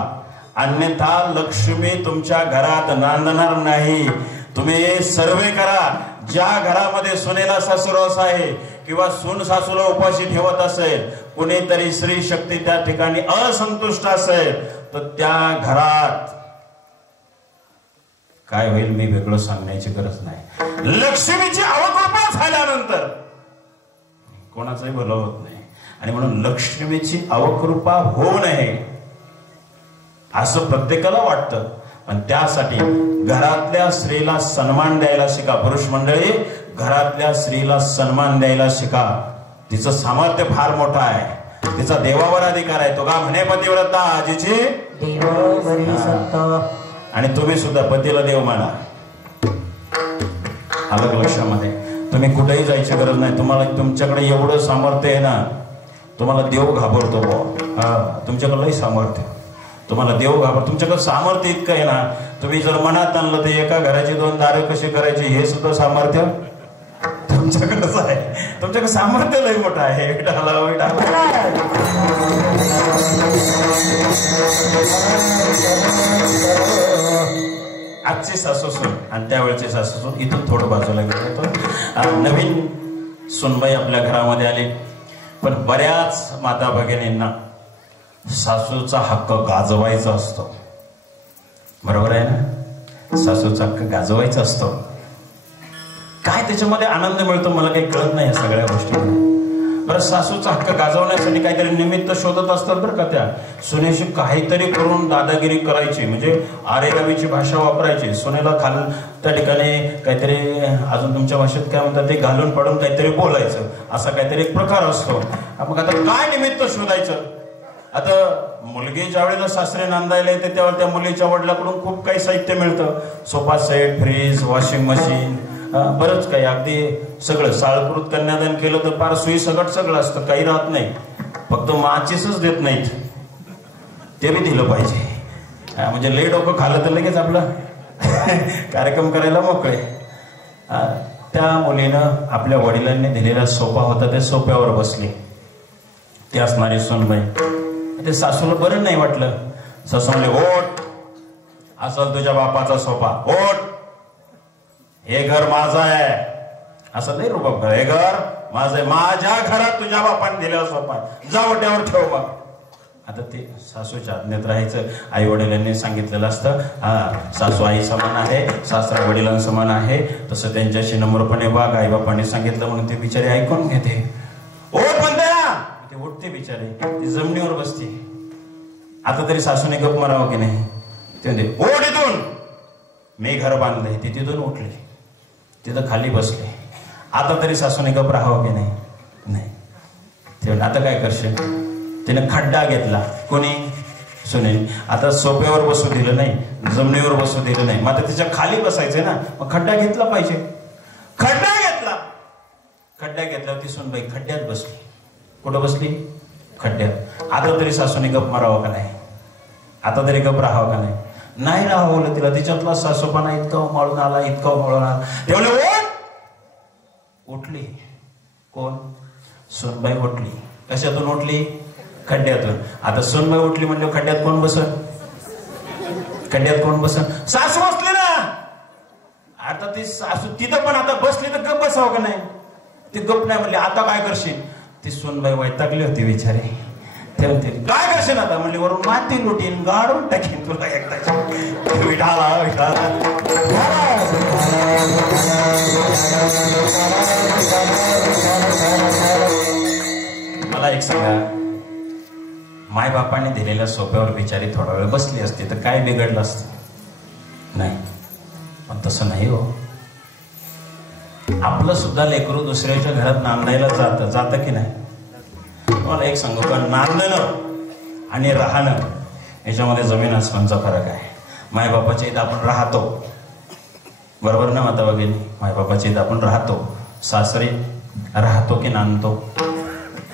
अन्यथा लक्ष्मी तुमच्या घरात नांदणार नाही. तुम्ही सर्वे करा, ज्या घरामध्ये सुनेला सासूरवास आहे किंवा सून सासूला उपाशी ठेवत असेल, कुणीतरी स्त्री शक्ती त्या ठिकाणी असंतुष्ट असेल, तर त्या घरात काय होईल मी वेगळं सांगण्याची गरज नाही. लक्ष्मीची अवकृपा झाल्यानंतर कोणाचंही भलं होत नाही. आणि म्हणून लक्ष्मीची अवकृपा होऊ नये असं प्रत्येकाला वाटतं. पण त्यासाठी घरातल्या स्त्रीला सन्मान द्यायला शिका. पुरुष मंडळी, घरातल्या स्त्रीला सन्मान द्यायला शिका. तिचं सामर्थ्य फार मोठं आहे, तिचा देवावर अधिकार आहे. तो का म्हणे, पतिव्रता जिची देवावरी सत्ता. आणि तुम्ही सुद्धा पतीला देव माना. अलग लक्षामध्ये, तुम्ही कुठेही जायची गरज नाही. तुम्हाला तुमच्याकडे एवढं सामर्थ्य आहे ना, तुम्हाला देव घाबरतो. तुमच्याकडे लई सामर्थ्य, तुम्हाला देव घाबर. तुमच्याकडे सामर्थ्य इतकं आहे ना, तुम्ही जर मनात आणलं तर एका घराची 2 दारं कशी करायची हे सुद्धा सामर्थ्य तुमच्याकडेच आहे. तुमच्याकडे सामर्थ्य लई मोठं आहे. आजची सासूसून आणि त्यावेळेची सासूसून इथून थोडं बाजूला गेलो. नवीन सुनबाई आपल्या घरामध्ये आली. पण बऱ्याच माता भगिनींना सासूचा हक्क गाजवायचा असतो. बरोबर आहे ना? सासूचा हक्क गाजवायचा असतो. काय त्याच्यामध्ये आनंद मिळतो मला काही कळत नाही या सगळ्या गोष्टी. बरं, सासूचा हक्क गाजवण्यासाठी काहीतरी निमित्त शोधत असतात बरं का. त्या सुनेशी काहीतरी करून दादागिरी करायची, म्हणजे आरेरावीची भाषा वापरायची. सुनेला खाल त्या ठिकाणी काहीतरी, अजून तुमच्या भाषेत काय म्हणतात ते, घालून पाडून काहीतरी बोलायचं, असा काहीतरी एक प्रकार असतो. मग आता काय निमित्त शोधायचं? आता मुलगी ज्यावेळेला सासरे नांदायला येते त्यावेळेला त्या मुलीच्या वडिलाकडून खूप काही साहित्य मिळतं. Sofa set, fridge, washing machine, बरंच काही, अगदी सगळं. साळकृत कन्यादान केलं तर फार सुई सगट सगळं असतं, काही राहत नाही. फक्त माचीसच देत नाहीत, ते बी दिलं पाहिजे. म्हणजे लई डोकं खाल्लं तर लगेच आपलं कार्यक्रम करायला मोकळे. त्या मुलीनं आपल्या वडिलांनी दिलेला सोफा होता, त्या सोफ्यावर बसली ती असणारी सुनबाई. ते सासूला बरं नाही वाटलं. सासू म्हणले, ओट, असल तुझ्या बापाचा सोफा, ओट, हे घर माझं आहे. असं नाही रुबाब कर, हे घर माझं आहे, माझ्या घरात तुझ्या बापाने दिलेला सोफा, जा ओट्यावर ठेव. मग आता ते सासूच्या आज्ञेत राहायचं. आई वडिलांनी सांगितलेलं असतं, सासू आई समान आहे, सासरा वडिलांसमान आहे, तसं त्यांच्याशी नम्रपणे वाग. आई बापांनी सांगितलं म्हणून ते बिचारे ऐकून घेते. ओट म्हणते ना, ते उठते बिचारे, ती जमिनीवर बसते. आता तरी सासूने गप मारावं की नाही? ते म्हणते, ओट इथून, मी घर बांधलंय. ती तिथून उठली, तिथं खाली बसले. आता तरी सासूने गप राहावं की नाही? नाही. ते आता काय करशील? तिने खड्डा घेतला. कोणी? सुने. आता सोफ्यावर बसू दिलं नाही, जमिनीवर बसू दिलं नाही, मग आता तिच्या खाली बसायचंय ना, मग खड्डा घेतला पाहिजे. खड्डा घेतला. खड्डा घेतल्यावर ती सुनबाई खड्ड्यात बसली. कुठं बसली? खड्ड्यात. आता तरी सासूने गप मारावं का नाही? आता तरी गप राहावं का नाही? नाही राहावं तिला. तिच्यातला सासूपणा इतका उमाळून आला, इतका उमाळून आला. तेवढे उठली. कोण? सुनबाई उठली. कशातून उठली? खड्ड्यातून. आता सुनबाई उठली म्हणजे खड्ड्यात कोण बसत? खंड्यात कोण बसन? सासू बसली ना. आता ती सासू तिथं पण आता बसली तर गप बसावं का नाही? ती गप नाही म्हणली. आता काय करशील? ती सोनबाई वैतागली होती बिचारी. ते म्हणते काय करशील आता? म्हणली वरून माती लुटीन गाडून टाकीन तुला एकदा. विठाला विठाला. मला एक सांगा, माय बापाने दिलेल्या सोप्यावर बिचारी थोडा वेळ बसली असती तर काय बिघडलं असतं? नाही. पण तसं नाही हो. आपलं सुद्धा लेकरू दुसऱ्याच्या घरात नांदायला जातं की नाही? मला एक सांगू का, नांदणं आणि राहणं याच्यामध्ये जमीन आसमानचा फरक आहे. मायबापाच्या इथं आपण राहतो, बरोबर ना माता भगिनी? मायबापाच्या इथं आपण राहतो. सासरी राहतो की नांदतो?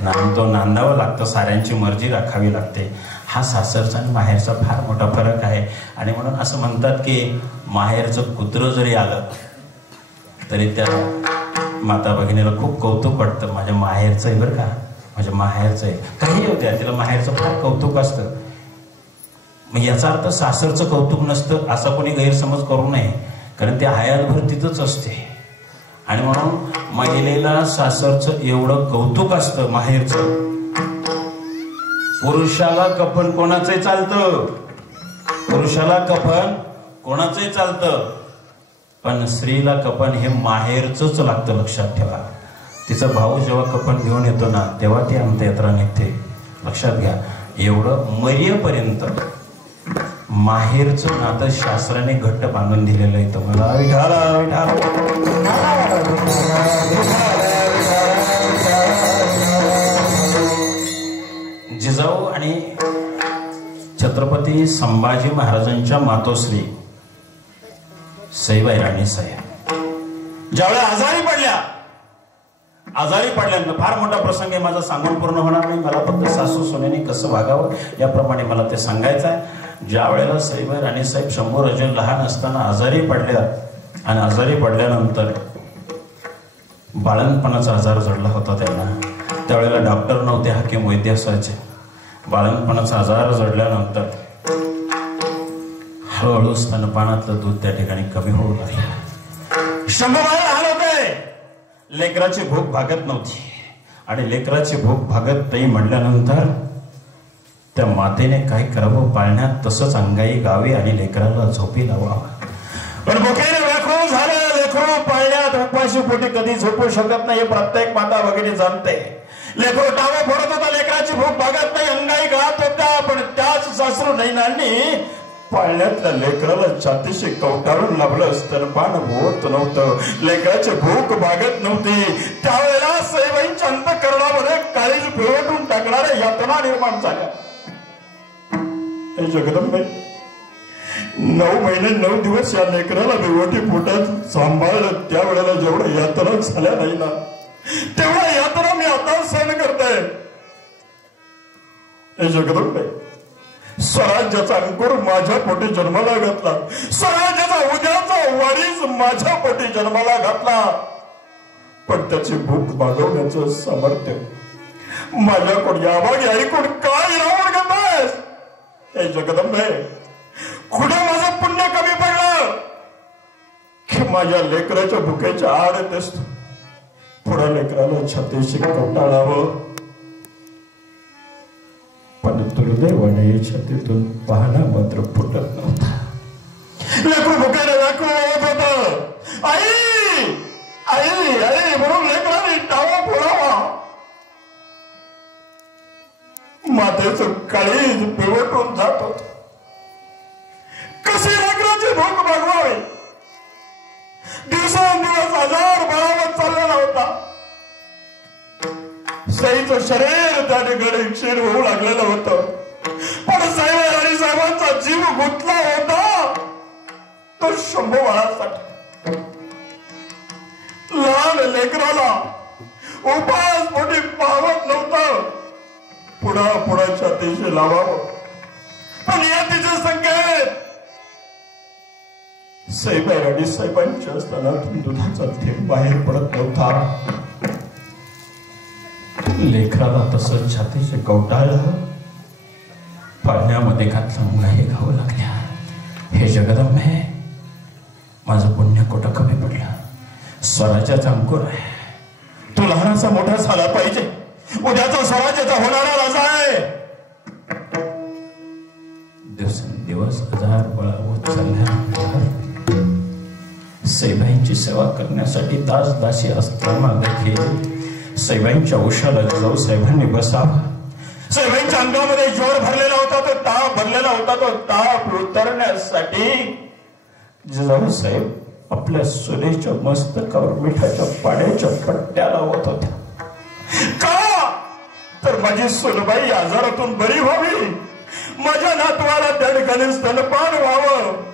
नांदतो. नांदावं लागतं, साऱ्यांची मर्जी राखावी लागते. हा सासरचा आणि माहेरचा फार मोठा फरक आहे. आणि म्हणून असं म्हणतात की माहेरचं कुत्रं जरी आलं तरी त्या माता भगिनीला खूप कौतुक वाटतं. माझ्या माहेरचं आहे बरं का, माझ्या माहेरचं आहे. काही होत्या तिला माहेरचं फार कौतुक असतं. मग याचा अर्थ सासरचं कौतुक नसतं असा कोणी गैरसमज करू नये, कारण ते हयातभर तिथंच असते. आणि म्हणून महिलेला सासरचं एवढं कौतुक असतं, माहेरचं. पुरुषाला कफन कोणाचंही चालतं, पुरुषाला कफन कोणाचंही चालतं, पण स्त्रीला कफन हे माहेरचंच लागतं. लक्षात ठेवा. तिचा भाऊ जेव्हा कफन घेऊन येतो ना तेव्हा ती अंत्ययात्रा निघते. लक्षात घ्या. एवढं मर्यापर्यंत माहेरचं नातं शास्त्राने घट्ट बांधून दिलेलं आहे. तुम्हाला विठाला विठाला. जिजाऊ आणि छत्रपती संभाजी महाराजांच्या मातोश्री सईबाई राणी साहेब ज्यावेळेला आजारी पडल्यानंतर फार मोठा प्रसंग आहे माझा, सांगून पूर्ण होणार नाही. मला फक्त सासू सोन्याने कसं वागावं याप्रमाणे मला ते सांगायचं आहे. ज्या वेळेला सईबाई राणी साहेब शंभूराजे लहान असताना आजारी पडल्या आणि आजारी पडल्यानंतर बाळणपणाचा आजार जडला होता त्यांना. त्यावेळेला डॉक्टर नव्हते, हाकीम वैद्य असायचे. बाळणपणाचा आजार जडल्यानंतर हळूहळू स्तनपानातलं दूध त्या ठिकाणी कमी होऊ लागलं. शंभूबाई लहान होते, लेकराची भूक भागत नव्हती. आणि लेकराची भूक भागत नाही म्हटल्यानंतर त्या मातेने काय करावं? पाळण्यात तसंच अंगाई गावी आणि लेकराला झोपी लावावं. पण भुकेने व्याकुळ झालं लेकरू पाळण्यात. उपाशी पोटी कधी झोपू शकत नाही हे प्रत्येक माता भगिनी जाणते. लेकरू टावा फोडत होता, लेकराची भूक भागत नाही, अंगाई गळत होता. पण त्याच सासरू नैनांनी पाळण्यातल्या लेकराला छातीशी कवटाळून लाभलं. स्तनपान होत नव्हतं, लेकराची भूक भागत नव्हती. त्यावेळेला सईबाईंच्या अंतःकरणामध्ये काळीज पिळवटून टाकणाऱ्या यातना निर्माण झाल्या. जगदंबे 9 महिने 9 दिवस या लेकराला बेवटी पोटात सांभाळलं. त्यावेळेला जेवढ्या यातना झाल्या नाही ना तेवढ्या यातना मी आता सहन करताय. जगदंबे स्वराज्याचा अंकुर माझ्या पोटी जन्माला घातला, स्वराज्याचा उद्याचा वारीस माझ्या पोटी जन्माला घातला. पण त्याची भूक भागवण्याचं सामर्थ्य माझ्याकडे यावागे ऐकून काय रावण करतायस? हे जगदंबे कुठे माझं पुण्य कमी पडलं की माझ्या लेकराच्या भुकेच्या आड येतेस तू? पुढे लेकराला छातीशी कवटाळावं, पण दुर्दैवाने छातीतून पाहणं मात्र फुटत नव्हता. लेकरू भुकेने व्याकुळ होत होत. आई आई आई म्हणून लेकराने टावा फोडावा. मातेचं काळीज पिवटून जात होत. कशी लेकराची भूक भागवावी? दिवसेंदिवस आजार बळावत चाललेला होता. सईचं शरीर त्या ठिकाणी क्षीण होऊ लागलेलं होतं. पण सईबाई राणी साहेबांचा जीव गुंतला होता तो शंभू बाळासाठी. लहान लेकराला उपास पोटी पावत नव्हतं. पुढा छातीशी लावावं, पण या तिचे संकेत सईबाई राणी साहेबांच्या स्तनातून दुधाचा थेंब बाहेर पडत नव्हता. लेकराला तसंच छातीचे कवटाळलं, पाळण्यामध्ये घातलं, मुंगाही घावू लागल्या. हे जगदंबे, माझं पुण्य कुठं कमी पडलं. स्वराज्याचा अंकुर आहे. तू लहानाचा मोठा झाला पाहिजे. उद्याचा स्वराज्याचा होणारा राजा आहे. दिवसेंदिवस हजार बळावत चालल्यानंतर सईबाईंची सेवा करण्यासाठी दास दासी असताना देखील सईबाईंच्या उशाला जिजाऊ साहेबांनी बसावा. सईबाईंच्या अंगामध्ये जोर भरलेला होता, तो ताप भरलेला होता. तो ताप उतरण्यासाठी जिजाऊ साहेब आपल्या सुनेच्या मस्तकावर मिठाच्या पाण्याच्या पट्ट्या लावत होत्या. का तर माझी सुनबाई आजारातून बरी व्हावी, माझ्या नातवाला त्या ठिकाणी स्तनपान व्हावं.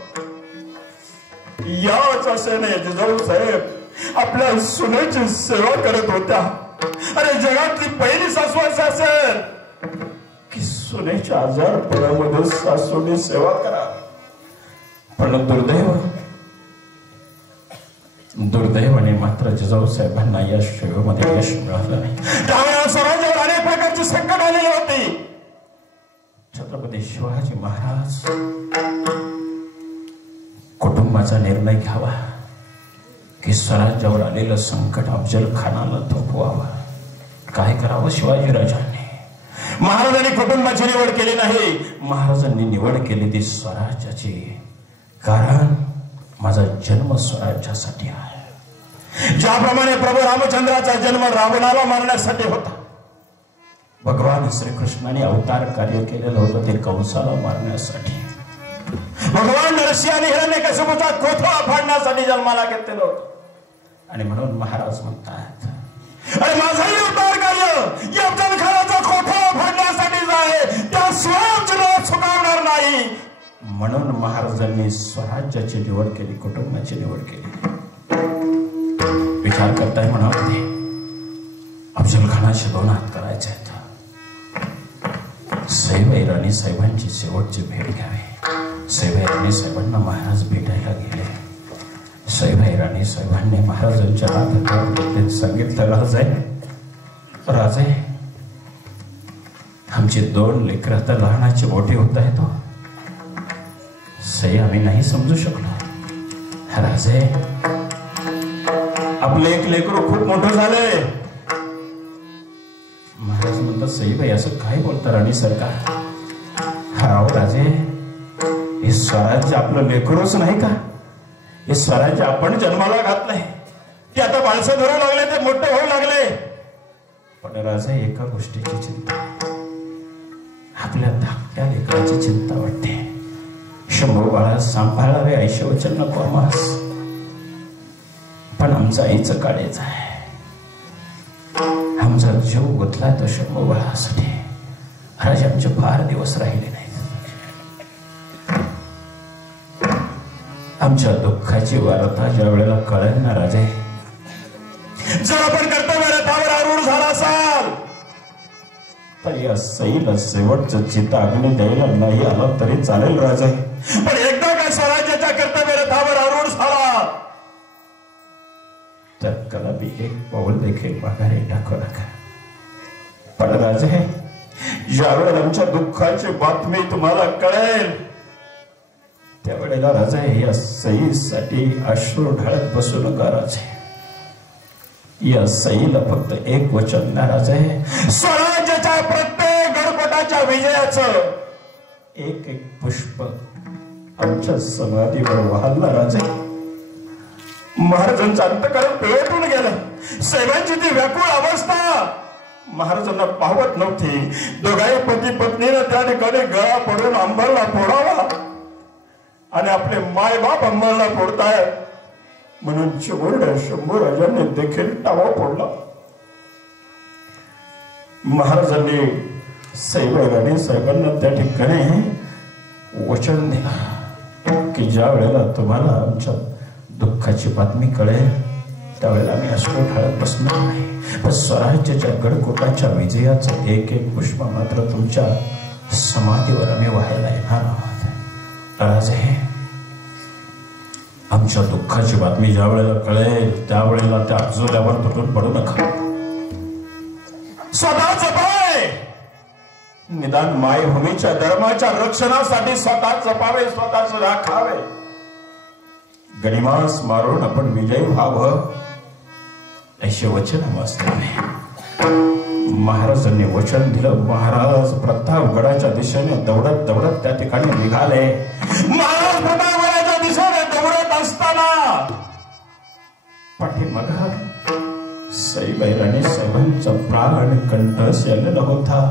याच आशेने जिजाऊ साहेब आपल्या सुनेची सेवा करत होत्या. अरे जगातली पहिली सासू असेल की सुनेच्या आजारपणामध्ये सासूने सेवा करा. पण दुर्दैवाने मात्र जिजाऊ साहेबांना या सेवेमध्ये यश मिळालं नाही. त्यामुळे स्वराज्यावर अनेक प्रकारची संकट आलेली होती. छत्रपती शिवाजी महाराज कुटुंबाचा निर्णय घ्यावा की स्वराज्यावर आलेलं संकट अफजल खानाला थोपवावं. काय करावं शिवाजीराजांनी? महाराजांनी कुटुंबाची निवड केली नाही, महाराजांनी निवड केली ती स्वराज्याची. कारण माझा जन्म स्वराज्यासाठी आहे. ज्याप्रमाणे प्रभू रामचंद्राचा जन्म रावणाला मारण्यासाठी होता, भगवान श्रीकृष्णाने अवतार कार्य केलेलं होतं ते कंसाला मारण्यासाठी. भगवान नरसिंहाने हिरण्यकश्यपूचा कोथळा फाडण्यासाठी जन्माला घेतलेलं होतं. आणि म्हणून महाराज म्हणतात, अरे माझाही अवतार कार्य या अफजल खानाचा कोथळा फाडण्यासाठीच आहे, त्या स्वराज्याला चुकवणार नाही. म्हणून महाराजांनी स्वराज्याची निवड केली, कुटुंबाची निवड केली. विचार करताय मनामध्ये अफजल खानाचे 2 हात करायचे आहेत. सईबाई राणी साहेबांची शेवटची भेट घ्यावी. सईबाई राणी साहेबांना महाराज भेटायला गेले. सईबाई राणी साहेबांनी महाराजांच्या हातात सांगितलं, राजे आमची 2 लेकरं आता लहानाची मोठी होत आहेत. सई आम्ही नाही समजू शकलो. राजे आपलं एक लेकरू खूप मोठं झालंय. महाराज म्हणतात, सईबाई असं काय बोलता राणी सरकार? हा राजे, हे स्वराज्य आपलं लेकरूच नाही का? हे स्वराज्य आपण जन्माला घातलंय. ते आता माणसं धरू लागले, ते मोठे होऊ लागले. पण राजे एका गोष्टीची चिंता, आपल्या धाकट्या लेकराची चिंता वाटते. शंभू बाळा सांभाळावे ऐशवचन नको आम्हास. पण आमचं आईचं काळेच आहे. आमचा जीव गुंतला तो शंभू बाळासाठी. राजे आमचे फार दिवस राहिले नाही. आमच्या दुःखाची वार्ता ज्या वेळेला कळेल ना राजे, जर आपण कर्तव्य रथावर आरूढ झाला असाल तर या सईला शेवटचं चिता अग्नी द्यायला नाही आला तरी चालेल राजे. पण एकदा का स्वराज्याच्या कर्तव्य रथावर आरूढ झाला तर कदापि एक पाऊल देखील माघारी टाकू नका. पण राजे, ज्यावेळेला आमच्या दुःखाची बातमी तुम्हाला कळेल त्यावेळेला राजे या सईसाठी अश्रू ढाळत बसू नका राजे. या सईला फक्त एक वचन द्या राजे, स्वराज्याच्या प्रत्येक गडकोटाच्या विजयाचं एक एक पुष्प आमच्या समाधीवर वाहलं राजे. महाराजांचं अंतःकरण पिळवटून गेलं. सैबांची ती व्याकुळ अवस्था महाराजांना पाहत नव्हती. दोघाही पती पत्नीने त्या ठिकाणी गळा पडून अंबरला फोडावा आणि आपले मायबाप अंबरला फोडतायत म्हणून चिमुरड्या शंभूराजांनी देखील टावा फोडला. महाराजांनी सईबाई राणी साहेबांना त्या ठिकाणी वचन दिलं की ज्या वेळेला तुम्हाला आमच्या दुःखाची बातमी कळेल त्यावेळेला आम्ही अश्रू ढाळत बसणार नाही. पण स्वराज्याच्या गडकोटाच्या विजयाचं एक एक पुष्प मात्र तुमच्या समाधीवर आम्ही व्हायला येणार आहोत. राजे, आमच्या दुःखाची बातमी ज्या वेळेला कळेल त्यावेळेला त्या अजुल्यावर तुटून पडू नका. स्वतःच पाय निदान मायभूमीच्या धर्माच्या रक्षणासाठी स्वतः जपावे, स्वतःच राखावे. गनिमास मारून आपण विजयी व्हावं असे वचन वाचतावे. महाराजांनी वचन दिलं. महाराज प्रतापगडाच्या दिशेने दौडत दौडत त्या ठिकाणी निघाले. महाराज प्रतापगडाच्या दिशेने दौडत असताना पाठीमागे सईबाईराणी साहेबांचा प्राण कंठस यायला होता.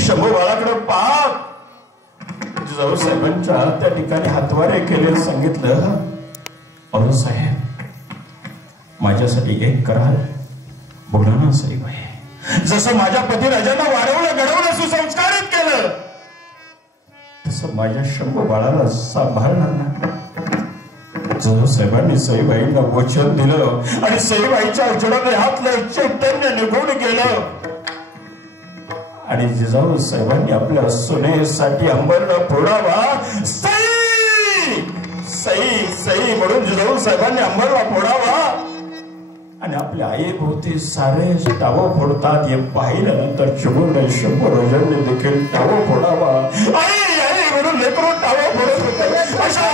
शंभू बाळाकडे पाहत जिजाऊ साहेबांच्या त्या ठिकाणी हातवारे केले. सांगितलं, अहो साहेब, माझ्यासाठी एक कराल? बोला ना सईबाई. जसं माझ्या पतिराजांना वाढवलं, घडवलं, सुसंस्कारित केलं, तसं माझ्या शंभू बाळाला सांभाळणार ना. जिजाऊ साहेबांनी सईबाईंना वचन दिलं आणि सईबाईच्या हृदयातलं चैतन्य निघून गेलं. आणि जिजाऊ साहेबांनी आपल्या सुनेसाठी अंबरला फोडावा. सई सई सई म्हणून जिजाऊ साहेबांनी अंबरला फोडावा. आणि आपल्या आई भोवती सारे टावं फोडतात हे पाहिल्यानंतर चिमुरडे शंभूराजांनी देखील टावं फोडावा. आई आई म्हणून लेकरू टावं फोडत होते. अशा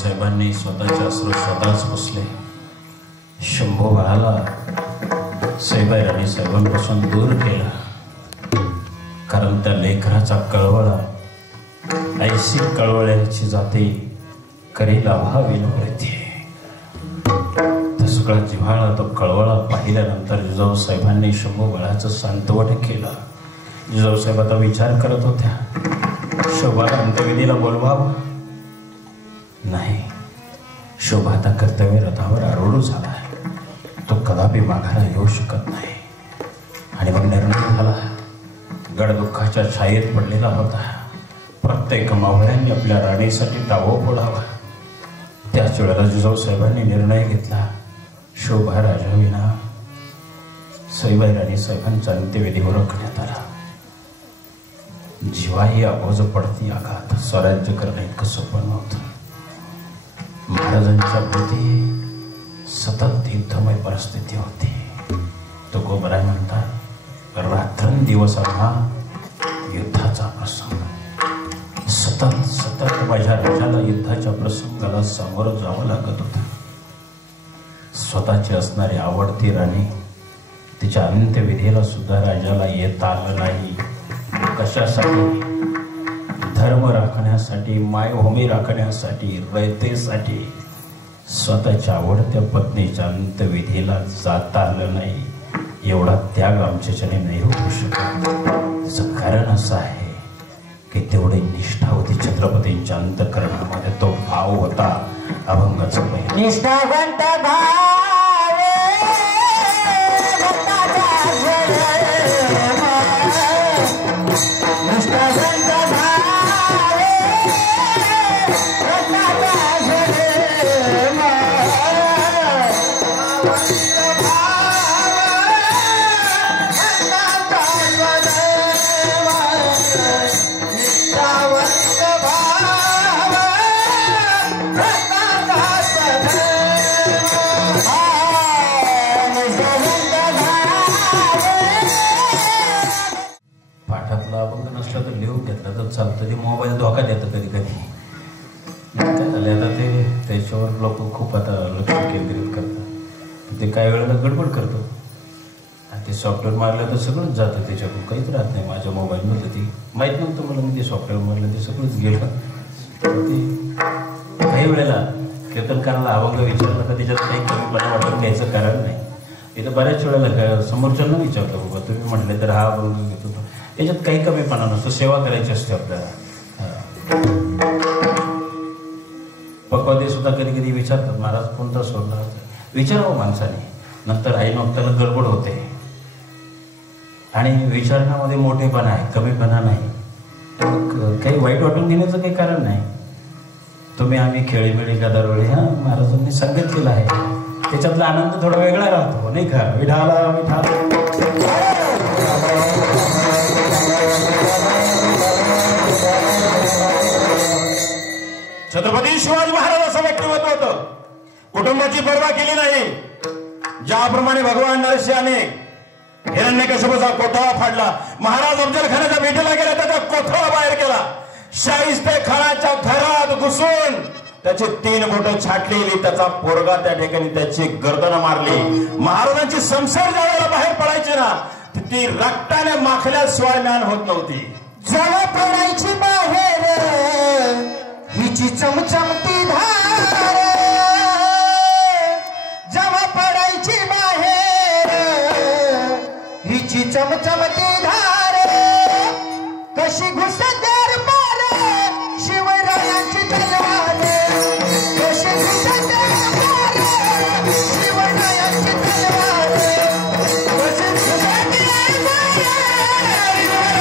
साहेबांनी स्वतःचे अश्रू स्वतःच पुसले. शंभू बाळाला सईबाईराणी साहेबांपासून दूर केला. कारण त्या लेकराचा कळवळा ऐशी कळवळ्याची जाते करीला व्हावी नव्हती. त्या सगळा जिव्हाळा तो कळवळा पाहिल्यानंतर जिजाऊ साहेबांनी शंभू बाळाचं सांत्वन केलं. जिजाऊ साहेब आता विचार करत होत्या, शोभाला अंत्यविधीला बोलवावं. नाही, शोभा आता कर्तव्य रथावर आरूढ झाला आहे. तो कदापि माघारा येऊ शकत नाही. आणि मग निर्णय झाला. गड दुःखाच्या छायेत पडलेला होता. प्रत्येक मावळ्यांनी आपल्या राणीसाठी टावं फोडावा. त्याच वेळेला जिजाऊ साहेबांनी निर्णय घेतला, शोभा राजाविना सईबाई राणी साहेबांचा अंत्यविधी ओळखण्यात आला. जीवाही आबोज पडती आघात स्वराज्य करणं इतकं सोपं नव्हतं. महाराजांच्या भोवती सतत युद्धमय परिस्थिती होती. तो गोबराय म्हणतात, रात्रंदिवस हा युद्धाचा प्रसंग. सतत सतत माझ्या राजाला युद्धाच्या प्रसंगाला सामोरं जावं लागत होतं. स्वतःची असणारी आवडती राणी तिच्या अंत्यविधीला सुद्धा राजाला येता आलं नाही. कशासाठी? धर्म राखण्यासाठी, मायभूमी राखण्यासाठी, रयतेसाठी. स्वतःच्या आवडत्या पत्नीच्या अंत्यविधीला जाता आलं नाही. एवढा त्याग आमच्याच्याने नाही होऊ शकत. त्याचं कारण असं आहे की तेवढी निष्ठा होती छत्रपतींच्या अंतःकरणामध्ये, तो भाव नाव होता अभंगाचं बैल. निष्ठावंत भावे भक्ताचा प्रेम, निष्ठावंत भावे भक्ताचा प्रेम, चालतं. ते मोबाईल धोका देतं कधी कधी. काय झालं आता ते त्याच्यावर लोक खूप आता लक्ष केंद्रित करतात. ते काही वेळेला गडबड करतं आणि ते सॉफ्टवेअर मारलं तर सगळंच जातं त्याच्यातून, काहीच राहत नाही. माझ्या मोबाईलमधलं ते माहीत नव्हतं मला, मी ते सॉफ्टवेअर मारलं ते सगळंच गेलं. ते काही वेळेला कीर्तनकाराला अभंग विचारलं का त्याच्यात काही कमीपणा वाटून घ्यायचं कारण नाही. इथं बऱ्याच वेळेला समोरच्यांना विचारलं बाबा तुम्ही म्हटले तर हा अभंग घेतो, याच्यात काही कमीपणा नसतो. सेवा करायची असते आपल्याला. पक्वादे सुद्धा कधी कधी विचारतात महाराज कोणता सोडला, विचारावं माणसाने. नंतर ऐन वक्ताला गडबड होते आणि विचारण्यामध्ये मोठेपणा आहे, कमीपणा नाही. काही वाईट वाटून घेण्याचं काही कारण नाही. तुम्ही आम्ही खेळीमेळी का दरवेळी महाराजांनी संगत केलं आहे, त्याच्यातला आनंद थोडा वेगळा राहतो नाही का. विठाला विठाला छत्रपती शिवाजी महाराज असं व्यक्तिमत्व होतं, कुटुंबाची पर्वा केली नाही. ज्याप्रमाणे भगवान नरसिंहाने हिरण्यकश्यपूचा कोथळा फाडला, महाराज अफजल खानाच्या भेटीला गेला, त्याचा कोथळा बाहेर केला. शाहिस्ते खानाच्या घरात घुसून त्याची 3 बोटं छाटलेली, त्याचा पोरगा त्या ठिकाणी त्याची गर्दन मारली. महाराजांची संसार ज्या वेळेला बाहेर पडायची ना, ती रक्ताने माखल्याशिवाय ज्ञान होत नव्हती. जेव्हा पडायची बाहेर हिची चमचमती धार, जेव्हा पडायची बाहेर हिची चमचमती धार, कशी घुसतेर पार शिवरायांची तलवार, कशी घुसतेर पार शिवरायांची तलवार, कशी घुसतेर पार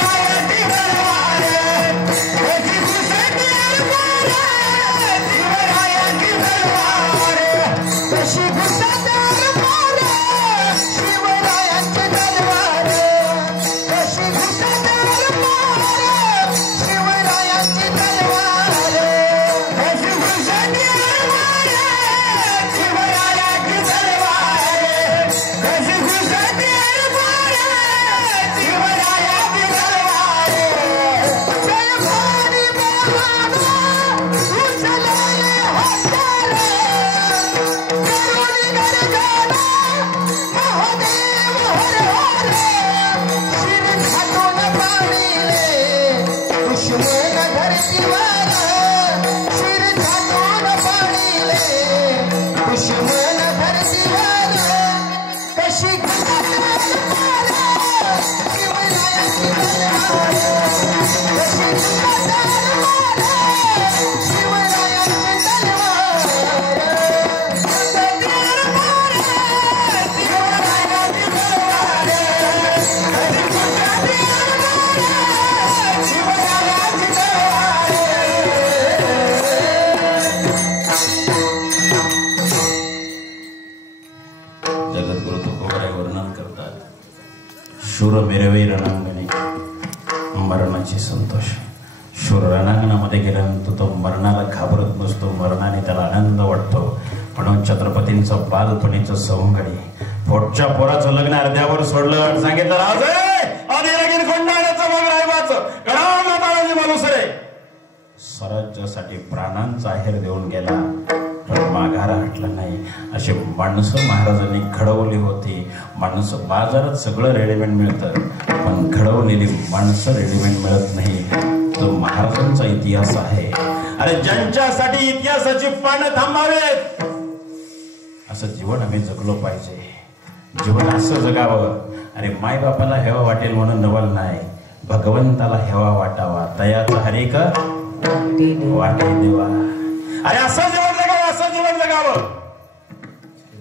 शिवरायांची तलवार, कशी घुसतेर पार शिवरायांची तलवार, कशी घुसतेर पार शिवरायांची तलवार, कशी घुसतेर पार शिवरायांची तलवार, कशी घुसतेर पार शिवरायांची तलवार, कशी घुसतेर पार शिवरायांची तलवार. जय भवानी बलवाना उचलले हत्यार, करुणी गर्जना महादेव हर हर, शिर घालून पाणीले दुश्मन धरतीवर, शिर घालून पाणीले दुश्मन धरतीवर, कशी घुसतेर पार शिवरायांची तलवार, कशी घुसतेर पार शिवरायांची तलवार, घुसतेर पार शिवरायांची तलवार, कशी घुसतेर पार शिवरायांची तलवार. जगद्गुरु तुकोबाराय वर्णन करतात, शूर मेरवे रणांगणे मरणाची संतोष. शूर रणांगणामध्ये गेल्यानंतर तो मरणाला घाबरत नसतो, मरणाने त्याला आनंद वाटतो. म्हणून छत्रपतींचं बालपणीचं सवंगडी, पोटच्या पोराचं लग्न अर्ध्यावर सोडलं आणि सांगितलं राजे आधी लगीन कोंडाण्याचं मग रायबाचं कळा तानाजी मालुसरे. स्वराज्यासाठी प्राणांचा आहेर देऊन गेला पण माघार हटला नाही. अशी माणसं महाराजांनी घडवली होती. माणसं बाजारात सगळं रेडीमेड मिळतं पण घडवलेली माणसं रेडीमेड मिळत नाही. तो महाराजांचा इतिहास आहे. अरे ज्यांच्यासाठी इतिहासाची पानं थांबावेत असं जीवन आम्ही जगलो पाहिजे. जीवन असं जगावं. अरे मायबापाला हेवा वाटेल म्हणून नवल नाही, भगवंताला हेवा वाटावा. तयाचा हरिक वाटे देवा. अरे असं जीवन जगावं, असं जीवन जगावं.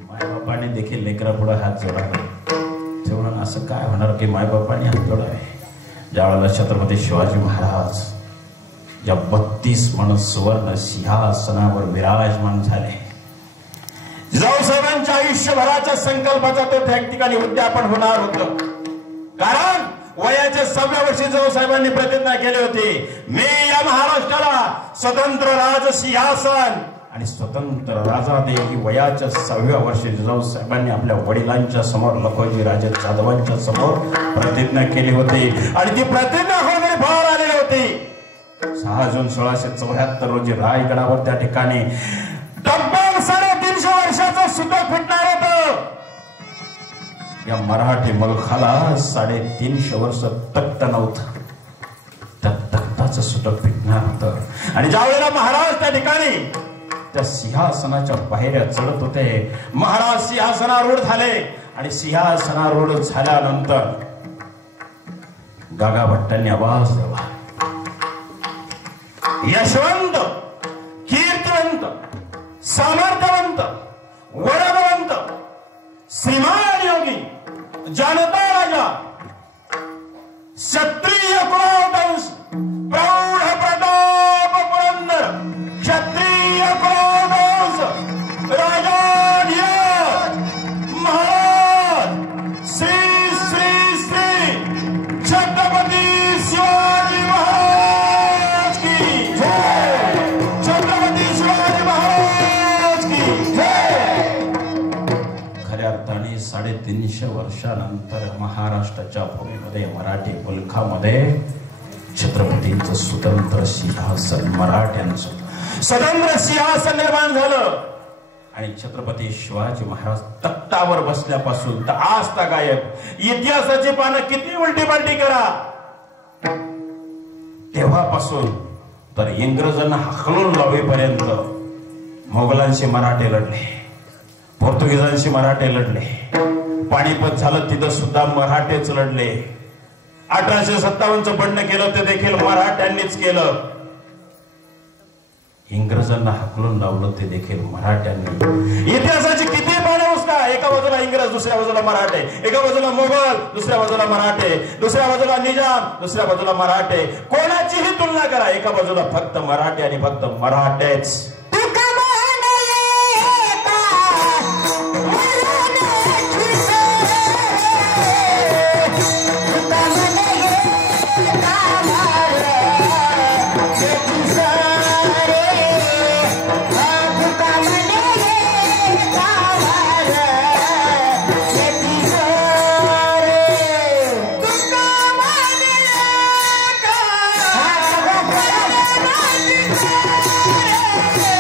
मायबापाने देखील लेकरा पुढे हात जोडावे. तेवढं असं काय होणार की मायबापाने हात जोडावे. ज्यावेळेला छत्रपती शिवाजी महाराज या 32 मन सुवर्ण सिंहासनावर विराजमान झाले, जिजाऊसाहेबांच्या आयुष्यभराच्या संकल्पाचा तो त्या ठिकाणी उद्यापन होणार होतं. कारण वयाच्या 6व्या वर्षी जिजाऊसाहेबांनी प्रतिज्ञा केली होती, मी या महाराष्ट्राला स्वतंत्र राज सिंहासन आणि स्वतंत्र राजा दे. ही वयाच्या 6व्या वर्षी जिजाऊसाहेबांनी आपल्या वडिलांच्या समोर, लखोजी राजे जाधवांच्या समोर प्रतिज्ञा केली होती. आणि ती प्रतिज्ञा होणारी बाहेर आलेली होती. 6 जून 1674 रोजी रायगडावर त्या ठिकाणी तब्बल 350 वर्षाचं सुतक फिटणार होतं. या मराठी मुलखाला 350 वर्ष तख्त नव्हतं. त्या तख्ताचं सुतक फिटणार होतं. आणि ज्यावेळेला महाराज त्या ठिकाणी त्या सिंहासनाच्या पायऱ्या चढत होते, महाराज सिंहासनारूढ झाले. आणि सिंहासनारूढ झाल्यानंतर गागा भट्टांनी आवाज दिला, यशवंत, कीर्तिवंत, सामर्थ्यवंत, वरदवंत, श्रीमान योगी, जनता राजा, क्षत्रिय कुलवंश, प्रौढ प्रताप पुरंदर, क्षत्रिय कुलवंश, राजाधिराज महाराज श्री श्री श्री छत्रपती शिवाजी महाराज की जय. छत्रपती शिवाजी महाराज की जय. खऱ्या अर्थाने 350 वर्षानंतर महाराष्ट्राच्या भूमीमध्ये, मराठी मुलखामध्ये छत्रपतींचं स्वतंत्र सिंहासन, मराठ्यांचं स्वतंत्र सिंहासन निर्माण झालं. आणि छत्रपती शिवाजी महाराज तख्तावर बसल्यापासून तर आज गायब. इतिहासाची पानं किती उलटी पालटी करा, तेव्हापासून तर इंग्रजांना हाकलून लावेपर्यंत मोगलांशी मराठे लढले, पोर्तुगीजांशी मराठे लढले. पाणीपत झालं तिथं सुद्धा मराठेच लढले. 1857चं बंड केलं ते देखील मराठ्यांनीच केलं. इंग्रजांना हाकलून लावलं ते देखील मराठ्यांनी. इतिहासाची किती पानं उसका, एका बाजूला इंग्रज, दुसऱ्या बाजूला मराठे, एका बाजूला मोगल, दुसऱ्या बाजूला मराठे, दुसऱ्या बाजूला निजाम, दुसऱ्या बाजूला मराठे. कोणाचीही तुलना करा, एका बाजूला फक्त मराठे आणि फक्त मराठेच. Yeah.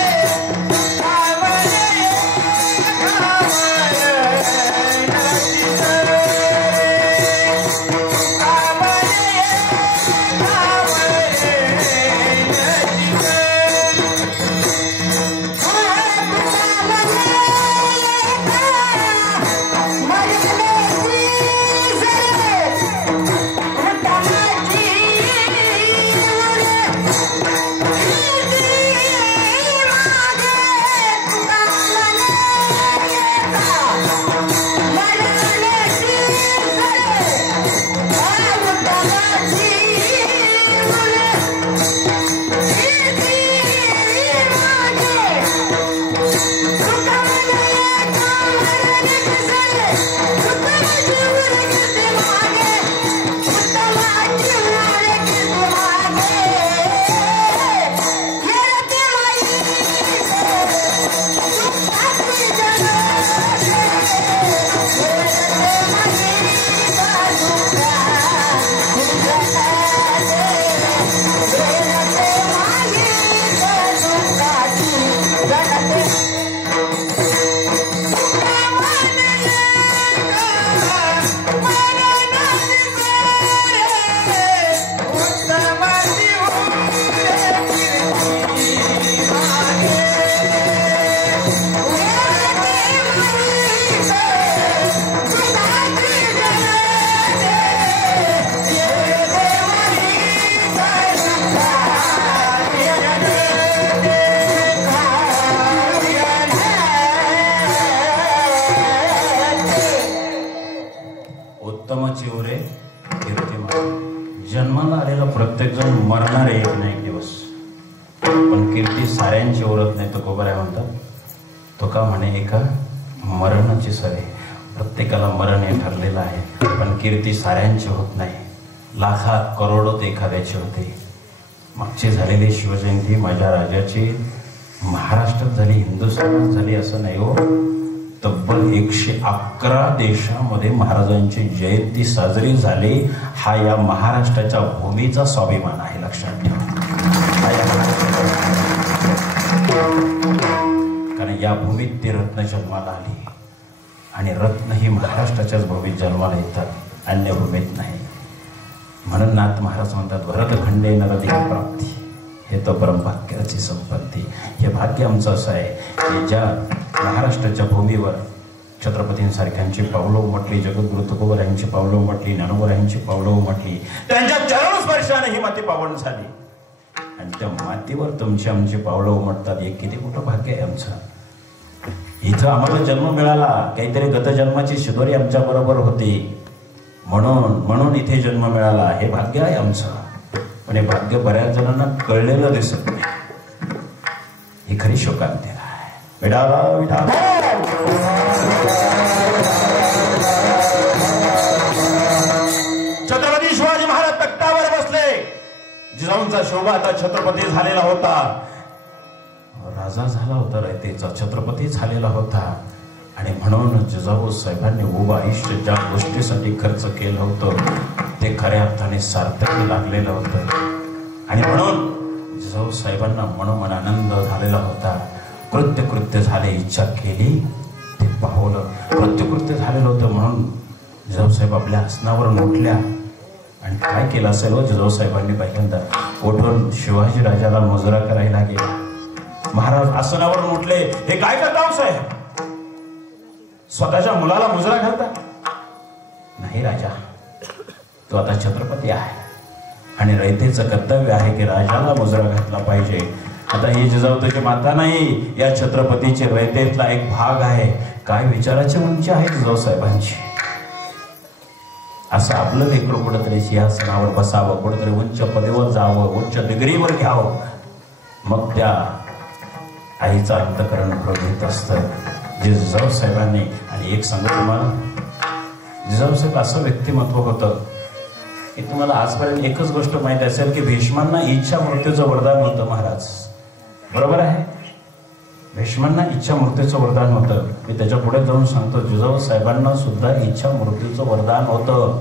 साऱ्यांची उरत नाही तुकोबराय म्हणतात. तुका म्हणे एका मरणाची सवय. प्रत्येकाला मरण हे ठरलेलं आहे, पण कीर्ती साऱ्यांची होत नाही. लाखात करोडोत एखाद्याची होते. मागची झालेली शिवजयंती माझ्या राजाची महाराष्ट्रात झाली, हिंदुस्थानात झाली असं नाही हो. तब्बल 111 देशामध्ये महाराजांची जयंती साजरी झाली. हा या महाराष्ट्राच्या भूमीचा स्वाभिमान आहे, लक्षात ठेवा. कारण या भूमीत ती रत्न जन्माला आली आणि रत्न ही महाराष्ट्राच्याच भूमीत जन्माला येतात, अन्य भूमीत नाही. म्हणून नाथ महाराज म्हणतात भरतखंडे नरदेह प्राप्ती, हे तो परमभाग्याची संपत्ती. हे भाग्य आमचं असं आहे की ज्या महाराष्ट्राच्या भूमीवर छत्रपतींसारख्यांची पावलं उमटली, जगद्गुरु तुकोबरायांची पावलं उमटली, ज्ञानोबरायांची पावलं उमटली, त्यांच्या चरणस्पर्शाने ही माती पावन झाली. आणि त्या मातीवर तुमची आमची पावलं उमटतात. हे किती मोठं भाग्य आहे आमचं. इथं आम्हाला जन्म मिळाला, काहीतरी गतजन्माची शिदोरी आमच्या बरोबर होती, म्हणून इथे जन्म मिळाला. हे भाग्य आहे आमचं. पण हे भाग्य बऱ्याच जणांना कळलेलं दिसत नाही. ही खरी शोकांती आहे. विडाला विडाला छत्रपती शिवाजी महाराज तख्तावर बसले. जिजाऊंचा शोभा आता छत्रपती झालेला होता, राजा झाला होता, रयतेचा छत्रपती झालेला होता. आणि म्हणून जिजाऊ साहेबांनी उभं आयुष्य ज्या गोष्टीसाठी खर्च केलं होतं ते खऱ्या अर्थाने सार्थकी लागलेलं होतं. आणि म्हणून जिजाऊ साहेबांना मनोमन आनंद झालेला होता. कृत्य झाले, इच्छा केली ते पावलं. कृत्य झालेलं होतं म्हणून जिजाऊ साहेब आपल्या आसनावरून उठल्या. आणि काय केलं असेल हो जिजाऊ साहेबांनी पहिल्यांदा उठून शिवाजी राजाला मुजरा करायला गेला. महाराज आसनावरून उठले. हे काय करता साहेब? स्वतःच्या मुलाला मुजरा घालता? नाही राजा, तो आता छत्रपती आहे आणि रयतेचं कर्तव्य आहे की राजाला मुजरा घातला पाहिजे. आता ही जिजाऊ तुझी माता नाही, या छत्रपतीचे रयतेतला एक भाग आहे. काय विचाराची उंची आहे जिजाऊ साहेबांची. असं आपलं लेकरू कुठंतरी सिंहासनावर बसावं, कुठंतरी उंच पदेवर जावं, उच्च डिग्रीवर घ्यावं, मग त्या आईचं अंतकरण प्रवृत्त असतं. जिजाऊ साहेबांनी. आणि एक सांगू तुम्हाला, जिजाऊ साहेब असं व्यक्तिमत्व होतं की तुम्हाला आजपर्यंत एकच गोष्ट माहिती असेल की भीष्मांना इच्छा मृत्यूचं वरदान होतं. महाराज बरोबर आहे, भीष्मांना इच्छा मृत्यूचं वरदान होतं. मी त्याच्या पुढे जाऊन सांगतो, जिजाऊ साहेबांना सुद्धा इच्छा मृत्यूचं वरदान होतं.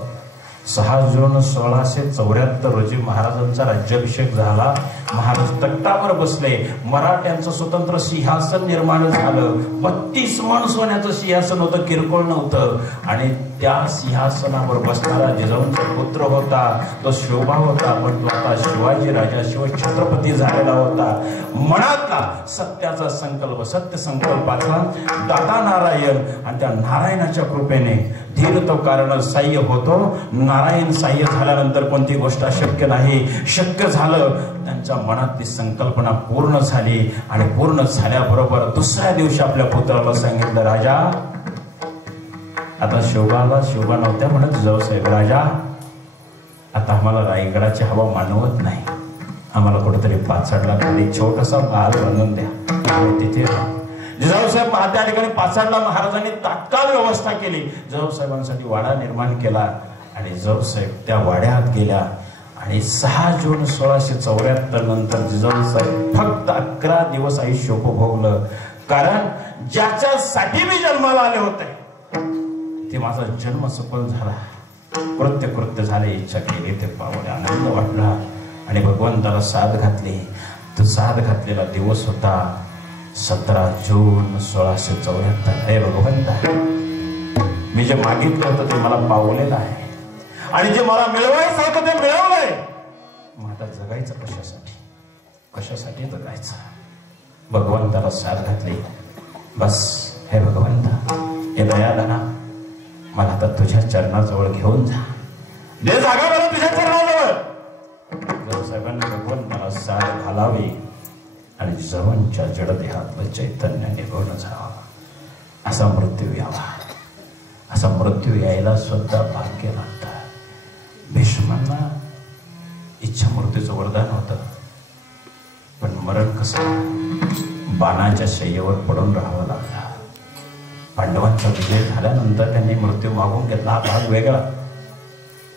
6 जून 1674 रोजी महाराजांचा राज्याभिषेक झाला. महाराज तख्तावर बसले. मराठ्यांचं स्वतंत्र सिंहासन निर्माण झालं. 32 मन सोन्याचं सिंहासन होतं, किरकोळ नव्हतं. आणि त्या सिंहासनावर बसणारा जिजाऊंचा पुत्र होता, तो शोभा होता. पण तो आता शिवाजी राजा शिवछत्रपती झालेला होता. मनातला सत्याचा संकल्प, सत्य संकल्पाचा दाता नारायण, आणि त्या नारायणाच्या कृपेने धीर तो कारण साह्य होतो. नारायण साह्य झाल्यानंतर कोणती गोष्ट अशक्य नाही. शक्य झालं. त्यांच्या मनातली संकल्पना पूर्ण झाली. आणि पूर्ण झाल्याबरोबर दुसऱ्या दिवशी आपल्या पुत्राला सांगितलं, राजा आता शोभा नव्हत्या म्हणत जिजाऊ साहेब, राजा आता आम्हाला रायगडाची हवा मानवत नाही. आम्हाला कुठेतरी पाचाडला खाली छोटासा महाल बांधून द्या, तिथे जिजाऊ साहेब त्या ठिकाणी पाचाडला महाराजांनी तात्काळ व्यवस्था केली. जिजाऊ साहेबांसाठी वाडा निर्माण केला. आणि जिजाऊ साहेब त्या वाड्यात गेल्या. आणि 6 जून 1674 नंतर जिजाऊ साहेब फक्त 11 दिवस आयुष्य उपभोगलं. कारण ज्याच्यासाठी मी जन्माला आले होते ते माझा जन्म सफल झाला. कृत्य झाले, इच्छा केली ते पावले, आनंद वाटला. आणि भगवंताला साथ घातली. तो साथ घातलेला दिवस होता 17 जून 1674. हे भगवंता, मी जे मागितलं होतं ते मला पावलेलं आहे. आणि जे मला मिळवायचं होतं ते मिळवलंय. मग आता जगायचं कशासाठी जगायचं? भगवंताला साथ घातली. बस हे भगवंता, हे दयाधना, मला आता तुझ्या चरणाजवळ घेऊन जा. दे जागा मला तुझ्या चरणाजवळ. जिजाऊ साहेबांनी भगवंताला साथ घालावी आणि जिजाऊंच्या जडदेहातलं चैतन्य निघून जावं. असा मृत्यू यावा. असा मृत्यू यायला सुद्धा भाग्य लागतं. भीष्मांना इच्छा मृत्यूचं वरदान होतं, पण मरण कसं? बाणाच्या शय्येवर पडून राहावं लागलं. पांडवांचा विजय झाल्यानंतर त्यांनी मृत्यू मागून घेतला, हा भाग वेगळा.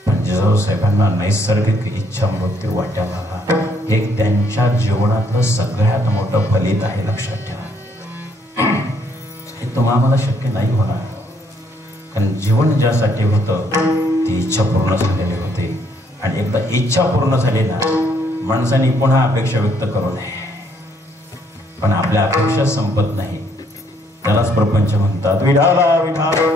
पण जिजाऊ साहेबांना नैसर्गिक इच्छा मृत्यू वाट्याला आला. एक त्यांच्या जीवनातलं सगळ्यात मोठं फलित आहे, लक्षात ठेवा. हे तुम्हाला शक्य नाही होणार, कारण जीवन ज्यासाठी होतं ती इच्छा पूर्ण झालेली होती. आणि एकदा इच्छा पूर्ण झाली ना, माणसाने पुन्हा अपेक्षा व्यक्त करू नये. पण आपल्या अपेक्षा संपत नाही, त्यालाच प्रपंच म्हणतात. विठाला विठाला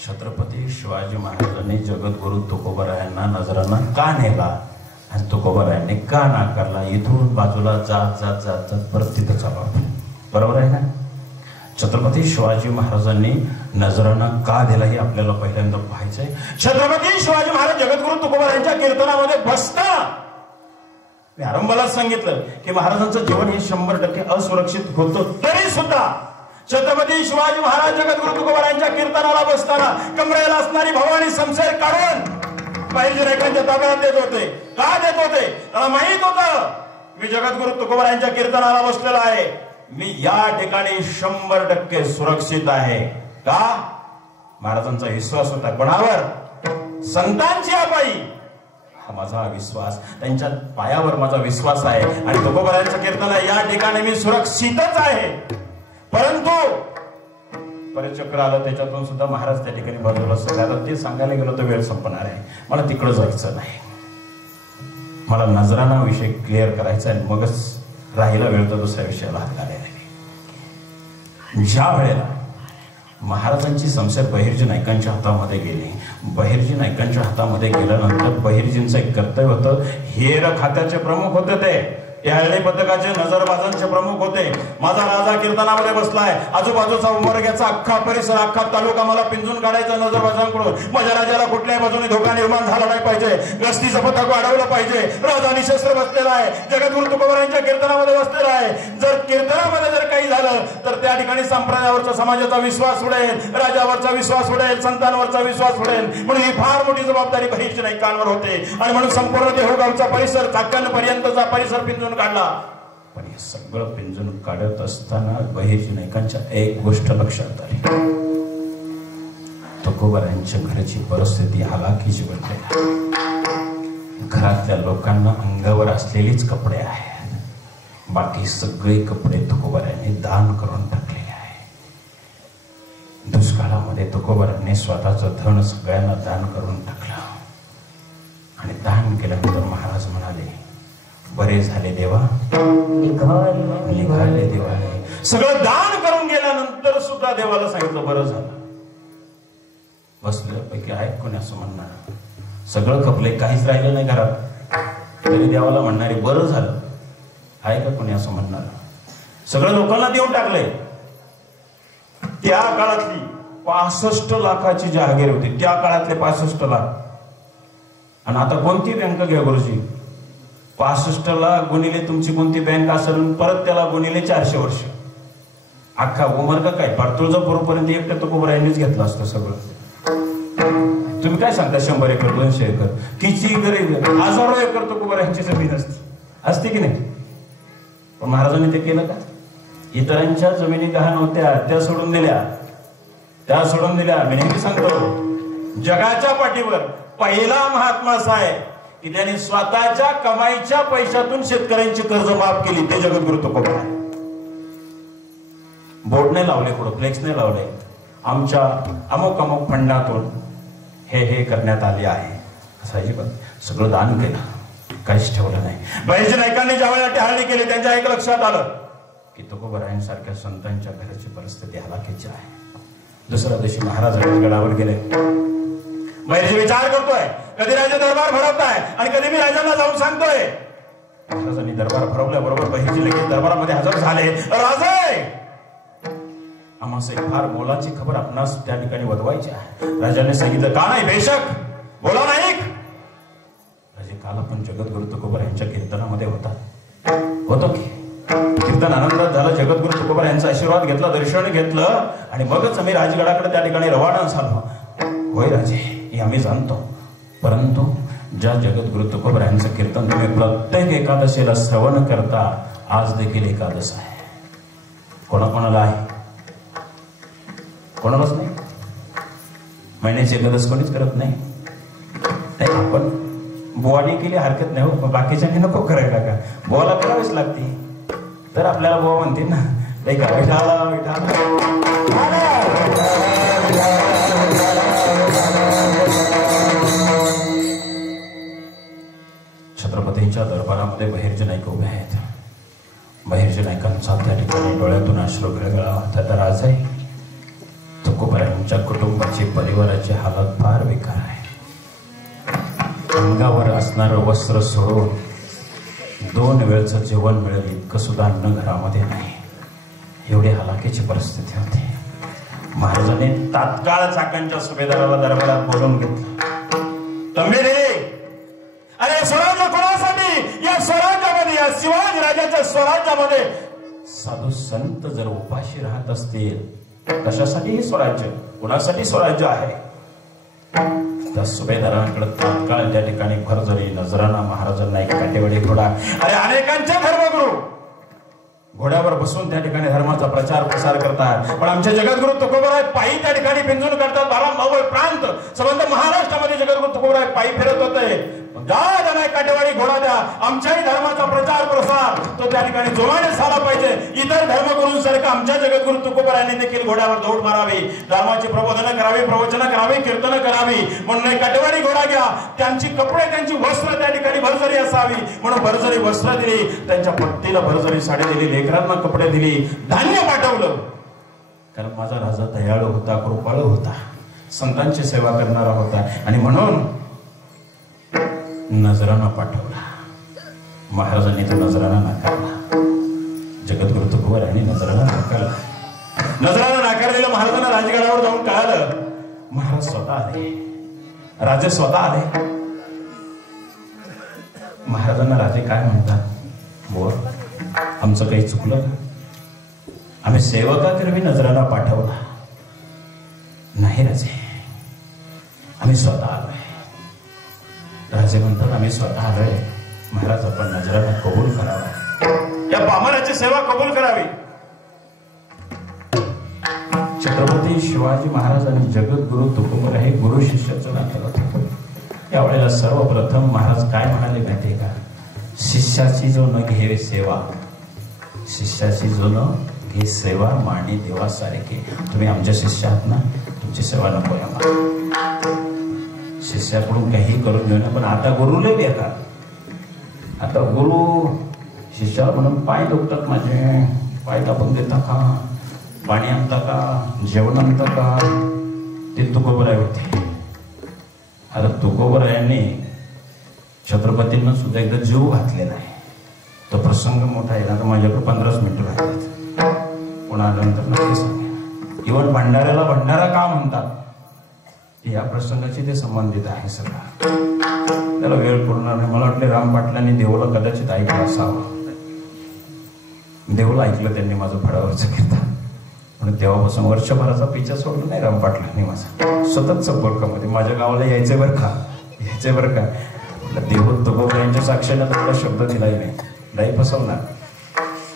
छत्रपती शिवाजी महाराजांनी जगद्गुरु तुकोबारायांना नजरांना का नेला आणि तुकोबारायांनी का नाकारला? इथून बाजूला जात जात जात जात परत तिथं चालू, बरोबर आहे ना? छत्रपती शिवाजी महाराजांनी नजरांना का दिला हे आपल्याला पहिल्यांदा पाहायचंय. छत्रपती शिवाजी महाराज जगद्गुरु तुकोबारायांच्या कीर्तनामध्ये बसता मी आरंभालाच सांगितलं की महाराजांचं जीवन हे 100% असुरक्षित होतं, तरी सुद्धा छत्रपती शिवाजी महाराज जगद्गुरु तुकोबारायांच्या कीर्तनाला बसताना कमरेला असणारी भवानी समसेर काढून बाहेरच्या नायकांच्या ताब्यात देत होते. का देत होते? त्याला माहित होतं मी जगद्गुरु तुकोबारायांच्या कीर्तनाला बसलेला आहे, मी या ठिकाणी 100% सुरक्षित आहे. का? महाराजांचा विश्वास होता कोणावर? संतांच्या पायी. हा माझा विश्वास, त्यांच्या पायावर माझा विश्वास आहे आणि तुकोबारायांचं कीर्तन आहे, या ठिकाणी मी सुरक्षितच आहे. परंतु परिचक्र आलं, त्याच्यातून सुद्धा महाराज त्या ठिकाणी बाजूला सगळ्याला ते सांगायला गेलो तर वेळ संपणार आहे. मला तिकडं जायचं नाही, मला नजराना विषय क्लिअर करायचा आहे, मगच राहिला वेळ तर दुसऱ्या विषयाला हात घालायला. ज्या वेळेला महाराजांची समसेर बहिर्जी नायकांच्या हातामध्ये गेली, बहिर्जी नायकांच्या हातामध्ये गेल्यानंतर बहिर्जींचं एक कर्तव्य होतं. हेर खात्याचे प्रमुख होते, ते हळदी पथकाचे नजरबाजांचे प्रमुख होते. माझा राजा कीर्तनामध्ये बसलाय, आजूबाजूचा उमरग्याचा अख्खा परिसर, अख्खा तालुका मला पिंजून काढायचा नजरबाजांकडून. माझ्या राजाला कुठल्याही बाजूने धोका निर्माण झाला नाही पाहिजे, गस्तीचं पथक वाढवलं पाहिजे. राजा निशस्त्र बसलेला आहे, जगद्गुरु तुकोबारायांच्या कीर्तनामध्ये बसलेला आहे. जर कीर्तनामध्ये जर काही झालं तर त्या ठिकाणी संप्रदायावरचा समाजाचा विश्वास उडेल, राजावरचा विश्वास उडेल, संतांवरचा विश्वास उडेल. म्हणून ही फार मोठी जबाबदारी बहिर्जी नायकांवर होते. आणि म्हणून संपूर्ण देहूगावचा परिसर, चाकणपर्यंतचा परिसर पिंजून काढला. पण हे सगळं पिंजून काढत असताना बहिर्जी नायकांच्या एक गोष्ट लक्षात आली. तुकोबारायांच्या घराची परिस्थिती हालाकीची बनली. घरातल्या लोकांना अंगावर असलेलीच कपडे आहेत, बाकी सगळे कपडे तुकोबारायांनी दान करून टाकलेले आहे. दुष्काळामध्ये तुकोबारायांनी स्वतःचं धन सगळ्यांना दान करून टाकलं. आणि दान केल्यानंतर महाराज म्हणाले, बरे झाले देवा, निघाले देवाने. सगळं दान करून गेल्यानंतर सुद्धा देवाला सांगितलं बरं झालं. बसल्यापैकी आहेत कोणी असं म्हणणार, सगळं खपले, काहीच राहिलं नाही घरात, तरी देवाला म्हणणारे बरं झालं आहे का कोणी असं म्हणणार? सगळं लोकांना देऊन टाकलंय. त्या काळातली 65 लाखाची जहागीर होती, त्या काळातले 65 लाख. आणि आता कोणती बँक घ्या गुरुजी, 65 लाख गुणिले तुमची कोणती बँक असेल, परत त्याला गुणिले 400 वर्ष, अख्खा उमर का काय पार तुळजापूरपर्यंत एकट्या तुकोबारायांनीच घेतलं असतं सगळं. तुम्ही काय सांगता? 100 एकर 200 एकर किती गरीब, हजारो एकर तुकोबारायांची जमीन असते की नाही? पण महाराजांनी ते केलं का? इतरांच्या जमिनी गहाण होत्या, त्या सोडून दिल्या. मी नेहमी सांगतो, जगाच्या पाठीवर पहिला महात्मा असा आहे की त्यांनी स्वतःच्या कमाईच्या पैशातून शेतकऱ्यांची कर्ज माफ केली, ते जगद्गुरु तुकोबाराय. बोर्ड नाही लावले, कुठं फ्लेक्स नाही लावले, आमच्या अमुक अमुक फंडातून हे करण्यात आले आहे असं अजिबात. सगळं दान केलं, काहीच ठेवलं नाही. बहिर्जी नायकांनी ज्या वेळेला टहाळणी केली, त्यांच्या एक लक्षात आलं की तुकोबारायांसारख्या संतांच्या घराची परिस्थिती हलाखीची आहे. दुसऱ्या दिवशी महाराज गडावर गेले. बहिर्जी विचार करतोय, कधी राजा दरबार भरवताय आणि कधी मी राजांना जाऊन सांगतोय. महाराजांनी दरबार भरवल्याबरोबर बहिर्जी लगेच दरबारामध्ये हजर झाले. राजे, आम्हाला एक फार मोलाची खबर आपणास त्या ठिकाणी वधवायची आहे. राजाने सांगितलं, का नाही? बेशक, बोला नाईक. राजे, काल आपण जगद्गुरु तुकोबारायांच्या कीर्तनामध्ये होतो की? कीर्तन आनंदात झालं, जगद्गुरु तुकोबारायांचा आशीर्वाद घेतला, दर्शन घेतलं आणि मगच आम्ही राजगडाकडे त्या ठिकाणी रवाना झालो. होय राजे, हे आम्ही जाणतो, परंतु ज्या जगद्गुरु तुकोबरायांचं कीर्तन तुम्ही प्रत्येक एकादशीला श्रवण करता, आज देखील एकादश आहे. कोणाकोणाला आहे? कोणालाच नाही. महिन्याची एकादश कोणीच करत नाही. आपण बोवाने केली हरकत नाही हो, बाकीच्याने नको करायला का? बोवाला करावीच लागते, तर आपल्याला बोवा म्हणते ना. नाही का? विठाला विठाला छत्रपतींच्या दरबारामध्ये बहिर्जी नाईक उभे आहेत. बहिर्जी नाईकांचा त्या ठिकाणी डोळ्यातून अश्रू गळगळा होता. तर आजही तुकोबरायांच्या कुटुंबाची, परिवाराची हालत फार बेकार आहे. अंगावर असणारं वस्त्र सोडून 2 वेळचं जेवण मिळेल इतकं सुद्धा अन्न घरामध्ये नाही. एवढी हलाखीची परिस्थिती होती. महाराजांनी तात्काळ चाकणच्या सुभेदाराला दरबारात बोलवून घेतलं. तंबेरे, अरे स्वराज्य कोणासाठी? या स्वराज्यामध्ये, या शिवाजी राजाच्या स्वराज्यामध्ये साधू संत जर उपाशी राहत असतील, कशासाठी स्वराज्य? कुणासाठी स्वराज्य आहे? त्या सुभेदारांकडे तात्काळ त्या ठिकाणी भरजरी नजराना महाराजांना एक काटेवाडी घोडा, अरे अनेकांचे धर्मगुरु घोड्यावर बसून त्या ठिकाणी धर्माचा प्रचार प्रसार करतात. पण आमचे जगद्गुरु तुकोबराय पायी त्या ठिकाणी पिंजून करतात. 12 प्रांत संबंध महाराष्ट्रामध्ये जगद्गुरु तुकोबराय पायी फिरत होते. ज्या काटेवाडी घोडा द्या, आमच्याही धर्माचा प्रचार प्रसार तो त्या ठिकाणी जोमाने झाला पाहिजे. इतर धर्मगुरूंसारखं आमच्या जगद्गुरु तुकोबरायांनी देखील घोड्यावर दौड मारावी, धर्माची प्रबोधनं करावी, प्रवचन करावी, कीर्तन करावी. म्हणून काटेवाडी घोडा घ्या, त्यांची कपडे, त्यांची वस्त्र त्या ठिकाणी भरजरी असावी म्हणून भरजरी वस्त्र दिली, त्यांच्या पत्नीला भरजरी साडी दिली, लेकरांना कपडे दिली, धान्य पाठवलं. कारण माझा राजा दयाळू होता, कृपाळू होता, संतांची सेवा करणारा होता. आणि म्हणून नजराना पाठवला. महाराजांनी तो नजराना नाकारला. जगद्गुरु तुकोबरायांनी नजराना नाकारला. नजराना नाकार दिला. महाराजांना राजगडावर जाऊन कळालं. महाराज स्वतः आले, राजे स्वतः आले. महाराजांना राजे काय म्हणतात? बोल, आमचं काही चुकलं का? आम्ही सेवकाकरवी नजराना पाठवला नाही राजे, आम्ही स्वतः आलोय. राजे म्हणतात आम्ही स्वतः आलोय. महाराज आपण नजराना कबूल करावा, या पामराची सेवा कबूल करावी. छत्रपती शिवाजी महाराज आणि जगद्गुरु तुकोबराय हे गुरु शिष्याचं नातं होतं. यावेळेला सर्वप्रथम महाराज काय म्हणाले माहितीये का? शिष्याची जो न घे सेवा, शिष्याची जो न घे सेवा माणी देवासारखे. तुम्ही आमच्या शिष्य आहात ना, तुमची सेवा नको आम्हाला. शिष्याकडून काही करून घेऊ नये. पण आता गुरुले बेकार. आता गुरु शिष्याला म्हणून पाय दुखतात माझे, पाय दाबून देता का, पाणी आणता का, जेवण आणता का, ते तुकोबराय होते. आता तुकोबरायांनी छत्रपतींना सुद्धा एकदा जीव घातलेला आहे. तो प्रसंग मोठा आहे ना, तर माझ्याकडे 15 मिनिटं राहतात. पुन्हा नंतर नक्की सांगेन. इव्हन भंडाऱ्याला भंडारा का म्हणतात या प्रसंगाची ते संबंधित आहे सगळं. त्याला वेळ पुरणार नाही. मला वाटले राम पाटलांनी देवला कदाचित ऐकलं असावं. देवला ऐकलं त्यांनी माझं फळावरचं कीर्तन. म्हणून तेव्हापासून वर्षभराचा पिछा सोडला नाही राम पाटलांनी माझा. सतत संपर्कामध्ये. माझ्या गावाला यायचंय बरं का, यायचंय बरं का. देव तुकोबरायांच्या साक्षीनं तुला शब्द दिलाय नाही फसवणार.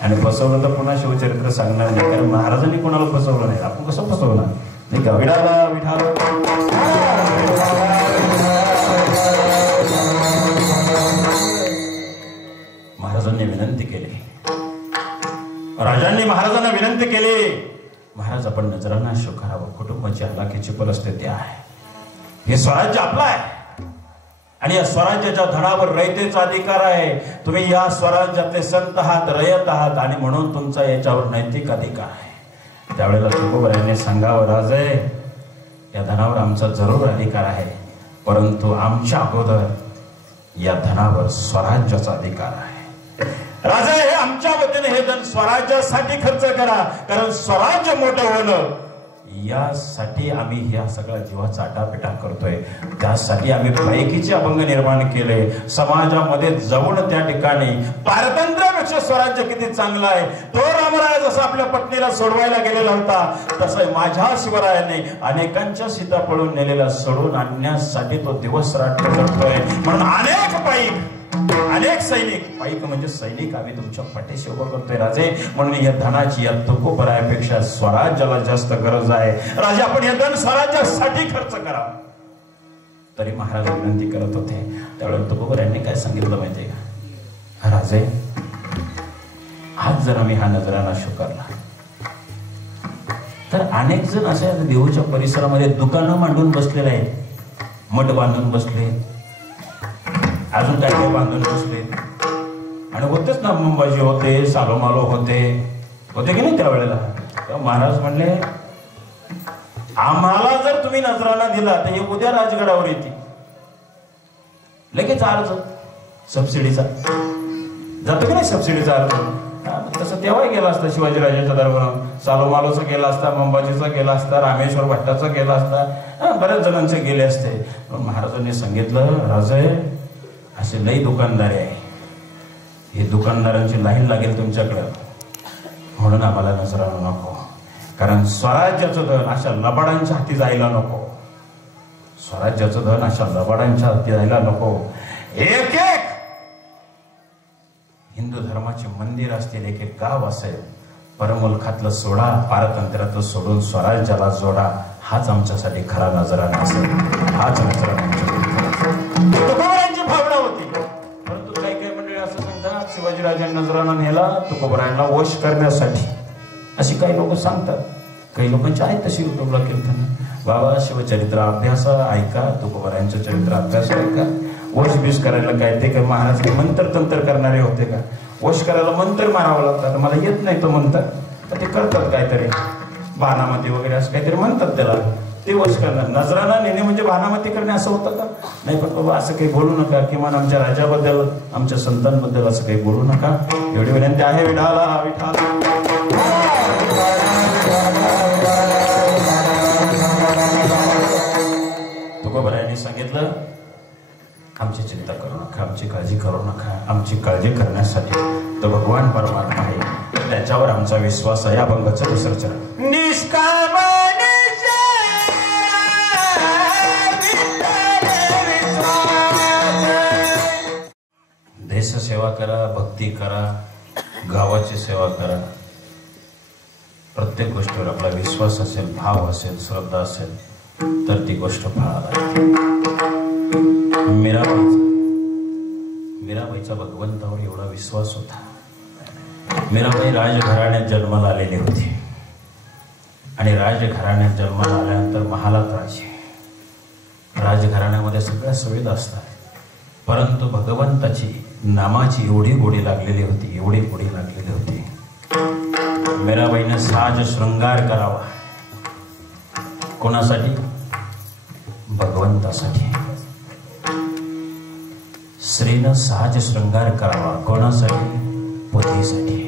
आणि फसवलं तर पुन्हा शिवचरित्र सांगणार नाही. कारण महाराजांनी कोणाला फसवलं नाही, आपण कसं फसवणार नाही का? विठाला विठाला महाराजांनी विनंती केली. राजांनी महाराजांना विनंती केली, महाराज आपण नजराना स्वीकारावं. कुटुंबाची हलाखीची परिस्थिती आहे. हे स्वराज्य आपलं आहे आणि या स्वराज्याच्या धडावर रयतेचा अधिकार आहे. तुम्ही या स्वराज्यातले संत आहात, रयत आहात आणि म्हणून तुमचा याच्यावर नैतिक अधिकार आहे. त्यावेळेला तुकोबरायांनी सांगावं, राजे या धनावर आमचा जरूर अधिकार आहे, परंतु आमच्या अगोदर या धनावर स्वराज्याचा अधिकार आहे. राजा हे आमच्या वतीने हे धन स्वराज्यासाठी खर्च करा, कारण स्वराज्य मोठं होणं यासाठी आम्ही ह्या सगळ्या जीवाचा आटापिटा करतोय. त्यासाठी आम्ही पैकीचे अभंग निर्माण केले. समाजामध्ये जाऊन त्या ठिकाणी पारतंत्र्यापेक्षा स्वराज्य किती चांगलं आहे. तो रामराय जसा आपल्या पत्नीला सोडवायला गेलेला होता, तसं माझ्या शिवरायाने अनेकांच्या सीता पळून नेलेला सोडून आणण्यासाठी तो दिवस रात्र करतोय. म्हणून अनेक पाईक, अनेक सैनिक, पाईक म्हणजे सैनिक आम्ही तुमच्या पाठीशी उभं करतोय राजे. म्हणून या धनाची, या तुकोबरायापेक्षा स्वराज्याला जास्त गरज आहे. राजे, आपण हे धन स्वराज्यासाठी खर्च करा. तरी महाराज विनंती करत होते. त्यावेळेला तुकोबरायांनी काय सांगितलं माहितीये का? राजे, आज जर आम्ही हा नजराणा स्वीकारला तर अनेक जण असे देऊच्या परिसरामध्ये दुकानं मांडून बसलेले आहेत, मठ बांधून बसले, अजून काय काय बांधून बसले. आणि होतेच ना, अंबाजी होते, सालोमालो होते की नाही त्यावेळेला. महाराज म्हणले, आम्हाला जर तुम्ही नजराणा दिला तर हे उद्या राजगडावर येते लगेच अर्ज सबसिडीचा जातो की नाही, सबसिडीचा अर्ज. तसं तेव्हाही गेला असता शिवाजीराजांच्या दरबारात, सालोमालोचा गेला असता, अंबाजीचा गेला असता, रामेश्वर भट्टाचा गेला असता, बऱ्याच जणांचे गेले असते. पण महाराजांनी सांगितलं, राजे असे लई दुकानदारी आहे, हे दुकानदारांची लाईन लागेल तुमच्याकडं, म्हणून आम्हाला नजराणा नको. कारण स्वराज्याचं धन अशा लबाडांच्या हाती जायला नको. स्वराज्याचं धन अशा लबाडांच्या हाती जायला नको. एक एक हिंदू धर्माचे मंदिर असतील, एक एक गाव असेल, परमुलखातलं सोडा, पारतंत्र्यातलं सोडून स्वराज्याला जोडा. हाच आमच्यासाठी खरा नजराणा असेल, हाच नजराणा तुकोबरायांची भावना होती. परंतु काही काही मंडळी असं सांगतात, शिवाजीराजांनी नजराणा नेला तुकोबरायांना वश करण्यासाठी, अशी काही लोक सांगतात. काही लोकांची आहेत तशी युट्यूबला कीर्तन, बाबा शिवचरित्र अभ्यास ऐका, तुकोबरायांचं चरित्र अभ्यास ऐका. वश बिश करायला काय ते काय महाराज मंत्र तंत्र करणारे होते का? वश करायला मंत्र मारावं लागतात. मला येत नाही तो मंत्र, तर ते करतात काहीतरी भानामती वगैरे असं काहीतरी म्हणतात त्याला, ते वश करणार. नजराणा नेणे म्हणजे भानामती करणे असं होतं का? नाही. पण बाबा असं काही बोलू नका, किमान आमच्या राजाबद्दल, आमच्या संतांबद्दल असं काही बोलू नका, एवढी विनंती आहे. विठाला विठाला. तुकोबरायांनी सांगितलं, आमची चिंता करू नका, आमची काळजी करू नका. आमची काळजी करण्यासाठी तो भगवान परमात्मा आहे, त्याच्यावर आमचा विश्वास आहे. अभंगाचं दुसरं चरण. निष्काम देश सेवा करा, भक्ती करा, गावाची सेवा करा. प्रत्येक गोष्टीवर आपला विश्वास असेल, भाव असेल, श्रद्धा असेल तर ती गोष्ट फळाला. मीराबाईचा भगवंतावर एवढा विश्वास होता. मीराबाई राजघराण्यात जन्माला आलेली होती आणि राजघराण्यात जन्माला आल्यानंतर महालात राजे. राजघराण्यामध्ये सगळ्या सुविधा असतात, परंतु भगवंताची नामाची एवढी गोडी लागलेली होती, एवढी गोडी लागलेली होती. मीराबाईने साज शृंगार करावा. कोणासाठी? भगवंतासाठी. स्त्रीनं साज शृंगार करावा. कोणासाठी? पतीसाठी.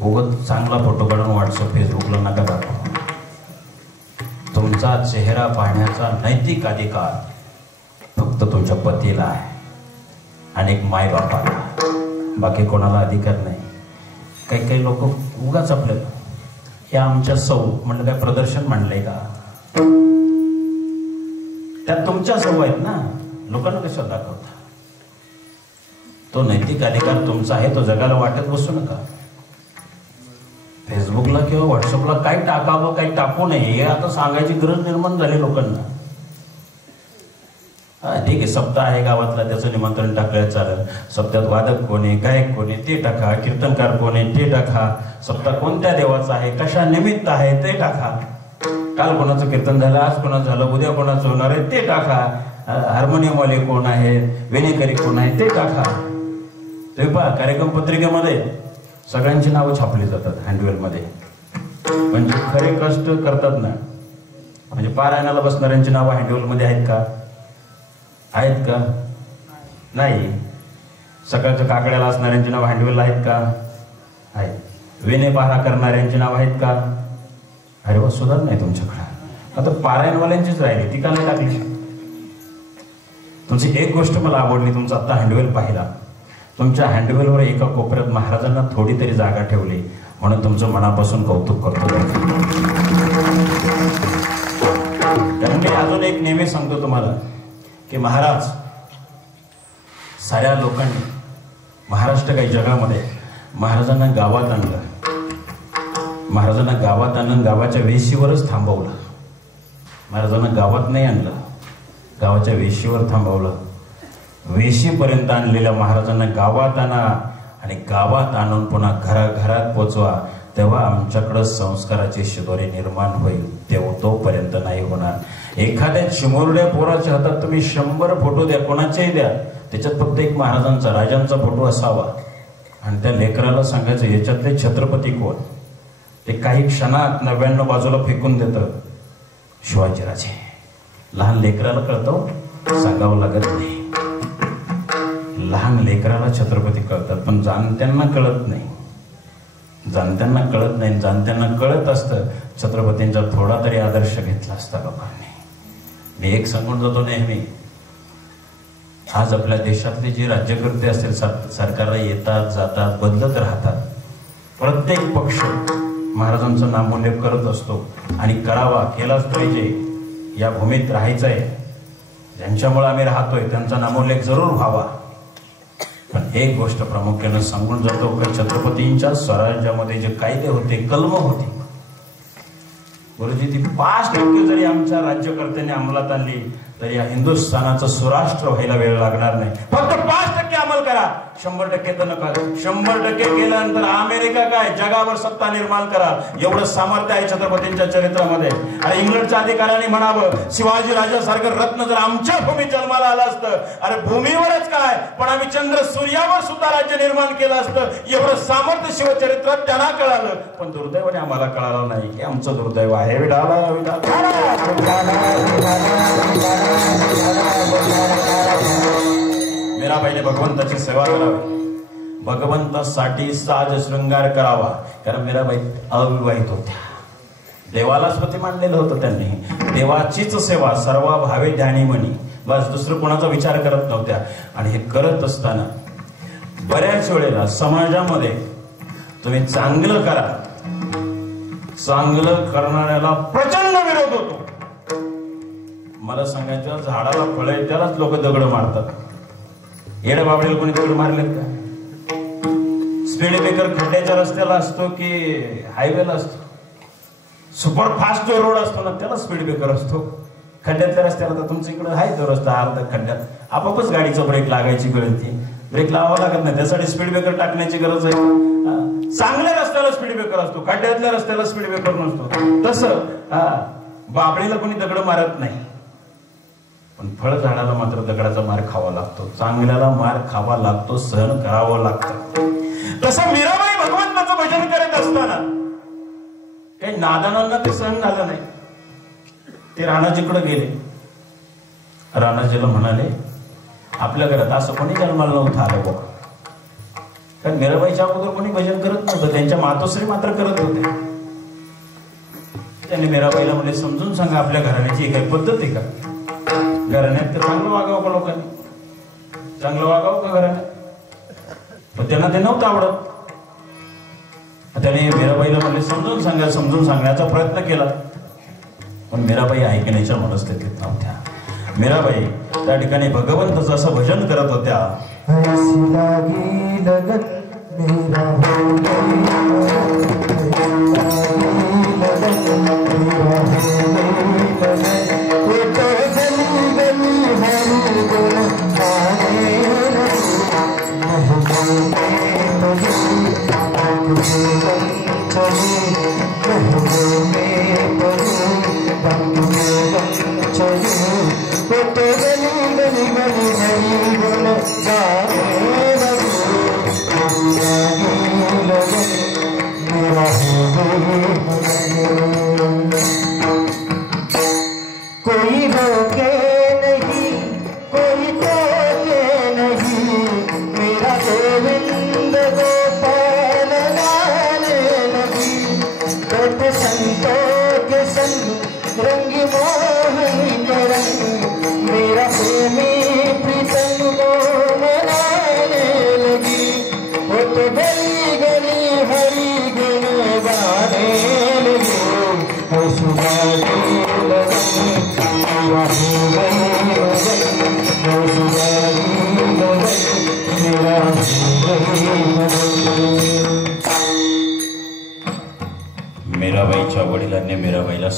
उगाच चांगला फोटो काढून व्हॉट्सअप फेसबुकला नका दाखवा. तुमचा चेहरा पाहण्याचा नैतिक अधिकार फक्त तुमच्या पतीला आहे आणि एक माय बापाला, बाकी कोणाला अधिकार नाही. काही काही लोक उगाच आपल्याला हे आमच्या सौ म्हणलं काय प्रदर्शन मांडलंय का? त्यात तुमच्या सौ आहेत ना, लोकांना कशाला दाखवता? तो नैतिक अधिकार तुमचा आहे, तो जगाला वाटत बसू नका. फेसबुकला किंवा व्हॉट्सअपला काय टाकावं काय टाकू नये हे आता सांगायची गरज निर्माण झाली लोकांना. ठीक आहे, सप्ताह आहे गावातला, त्याचं निमंत्रण टाकलं चालेल. सप्त्यात वादक कोणी, गायक कोणी ते टाका, कीर्तनकार कोणी ते टाका, सप्ताह कोणत्या देवाचा आहे, कशा निमित्त आहे ते टाका. काल कोणाचं कीर्तन झालं, आज कोणाचं झालं, उद्या कोणाचं होणार आहे ते टाका. हार्मोनियमवाले कोण आहेत, वेणेकरी कोण आहे ते टाका. तुम्ही पहा कार्यक्रम पत्रिकेमध्ये सगळ्यांची नावं छापली जातात हँडवेलमध्ये. म्हणजे खरे कष्ट करतात ना, म्हणजे पारायणाला बसणाऱ्यांची नावं हँडवेलमध्ये आहेत का? आहेत का? नाही. सकाळच्या काकड्याला असणाऱ्यांची नाव हँडवेल आहेत का? आहेत. वेणे पहारा करणाऱ्यांची नाव आहेत का? अरे वा, सुधार नाही तुमच्याकडे. आता पारायणवाल्यांचीच राहिली, ती का नाही टाकली? तुमची एक गोष्ट मला आवडली, तुमचा आता हँडवेल पाहिला. तुमच्या हँडवेलवर एका कोपऱ्यात महाराजांना थोडी तरी जागा ठेवली, म्हणून तुमचं मनापासून कौतुक करतो. कारण मी अजून एक नेहमी सांगतो तुम्हाला की महाराज साऱ्या लोकांनी, महाराष्ट्र काही जगामध्ये महाराजांना गावात आणलं, महाराजांना गावात आणून गावाच्या वेशीवरच थांबवलं. महाराजांना गावात नाही आणलं, गावाच्या वेशीवर थांबवलं. वेशीपर्यंत आणलेल्या महाराजांना गावात आणा आणि गावात आणून पुन्हा घराघरात पोचवा, तेव्हा आमच्याकडं संस्काराची शिदोरी निर्माण होईल. तोपर्यंत नाही होणार. एखाद्या चिमुरड्या पोराच्या हातात तुम्ही 100 फोटो द्या, कोणाचेही द्या, त्याच्यात फक्त एक महाराजांचा, राजांचा फोटो असावा आणि त्या लेकराला सांगायचं याच्यातले छत्रपती कोण. ते काही क्षणात 99 बाजूला फेकून देतं शिवाजीराजे. लहान लेकराला कळतं, सांगावं लागत नाही. लहान लेकराला छत्रपती कळतात, पण जाणत्यांना कळत नाही. जाणत्यांना कळत नाही. जाणत्यांना कळत असतं छत्रपतींचा थोडा तरी आदर्श घेतला असता लोकांनी. मी एक सांगून जातो नेहमी, आज आपल्या देशातले जे राज्यकर्ते असतील, सरकारला येतात जातात, बदलत राहतात. प्रत्येक पक्ष महाराजांचं नामोल्लेख करत असतो आणि करावा, केलाच पाहिजे. या भूमीत राहायचं आहे, ज्यांच्यामुळे आम्ही राहतोय त्यांचा नामोल्लेख जरूर व्हावा. पण एक गोष्ट प्रामुख्याने सांगून जातो की छत्रपतींच्या स्वराज्यामध्ये जे कायदे होते, कलम होती, गुरुजी, ती 5% जरी आमच्या राज्यकर्त्यांनी अंमलात आणली तरी या हिंदुस्थानाचं सुराष्ट्र व्हायला वेळ लागणार नाही. फक्त 5% अंमल करा, 100% तर नका. 100% केल्यानंतर अमेरिका काय, जगावर सत्ता निर्माण करा, एवढं सामर्थ्य आहे छत्रपतींच्या चरित्रामध्ये. आणि इंग्लंडच्या अधिकाऱ्यांनी म्हणावं, शिवाजी राजासारखं रत्न जर आमच्या भूमीत जन्माला आलं असतं, अरे भूमीवरच काय, पण आम्ही चंद्र सूर्यावर सुद्धा राज्य निर्माण केलं असतं. एवढं सामर्थ्य शिवचरित्रात त्यांना कळालं, पण दुर्दैवाने आम्हाला कळालं नाही. हे आमचं दुर्दैव आहे. मीराबाईने भगवंताची सेवा करावी, भगवंतासाठी साज शृंगार करावा. कारण मीराबाई अविवाहित होत्या, देवाला स्वती मांडलेलं होतं त्यांनी. देवाचीच सेवा, सर्व भावे ध्यानी म्हणी, बस दुसरं कोणाचा विचार करत नव्हत्या. आणि हे करत असताना बऱ्याच वेळेला समाजामध्ये तुम्ही चांगलं करा, चांगलं करणाऱ्याला प्रचंड विरोध होतो. मला सांगायचं, झाडाला फळ आहे त्यालाच लोक दगड मारतात. येड्या बाबडीला कोणी दगड मारलेत का? स्पीड ब्रेकर खड्ड्याच्या रस्त्याला असतो की हायवेला असतो? सुपर फास्ट जो रोड असतो ना त्याला स्पीड ब्रेकर असतो. खड्ड्यातल्या रस्त्याला तर तुमच्या इकडे आहे तो रस्ता अर्धा खड्ड्यात, आपोआपच गाडीचा ब्रेक लागायची गरज ती, ब्रेक लावावा लागत नाही, त्यासाठी स्पीड ब्रेकर टाकण्याची गरज आहे. चांगल्या रस्त्याला स्पीड ब्रेकर असतो, खड्ड्यातल्या रस्त्याला स्पीड ब्रेकर नसतो. तसं बाबळीला कोणी दगड मारत नाही, पण फळ झाडाला मात्र दगडाचा मार खावा लागतो, चांगल्याला मार खावा लागतो, सहन करावं लागतं. तसं मीराबाई भगवंताचं भजन करत असताना काही नादानांना ते सहन झालं नाही. ते राणाजीकडे गेले. राणाजीला म्हणाले, आपल्या घरात असं कोणी जन्माला नव्हतं आलं बघ. कारण मीराबाईच्या अगोदर कोणी भजन करत नव्हतं, त्यांच्या मातोश्री मात्र करत होते. त्यांनी मीराबाईला म्हणजे समजून सांगा, आपल्या घराण्याची काही पद्धत आहे का? घराण्यात तर चांगलं वागावं का लोकांनी? चांगलं वागावं का घराण्यात? पण त्यांना ते नव्हतं आवडत. त्याने मीराबाईला म्हणजे समजून सांगा, समजून सांगण्याचा प्रयत्न केला, पण मीराबाई ऐकण्याच्या मनस्थितीत नव्हत्या. मीराबाई त्या ठिकाणी भगवंताचं असं भजन करत होत्या. कोई रोके नहीं, कोई टोके नहीं, मेरा गोविंद गोपाल लाल नबी, तो संतों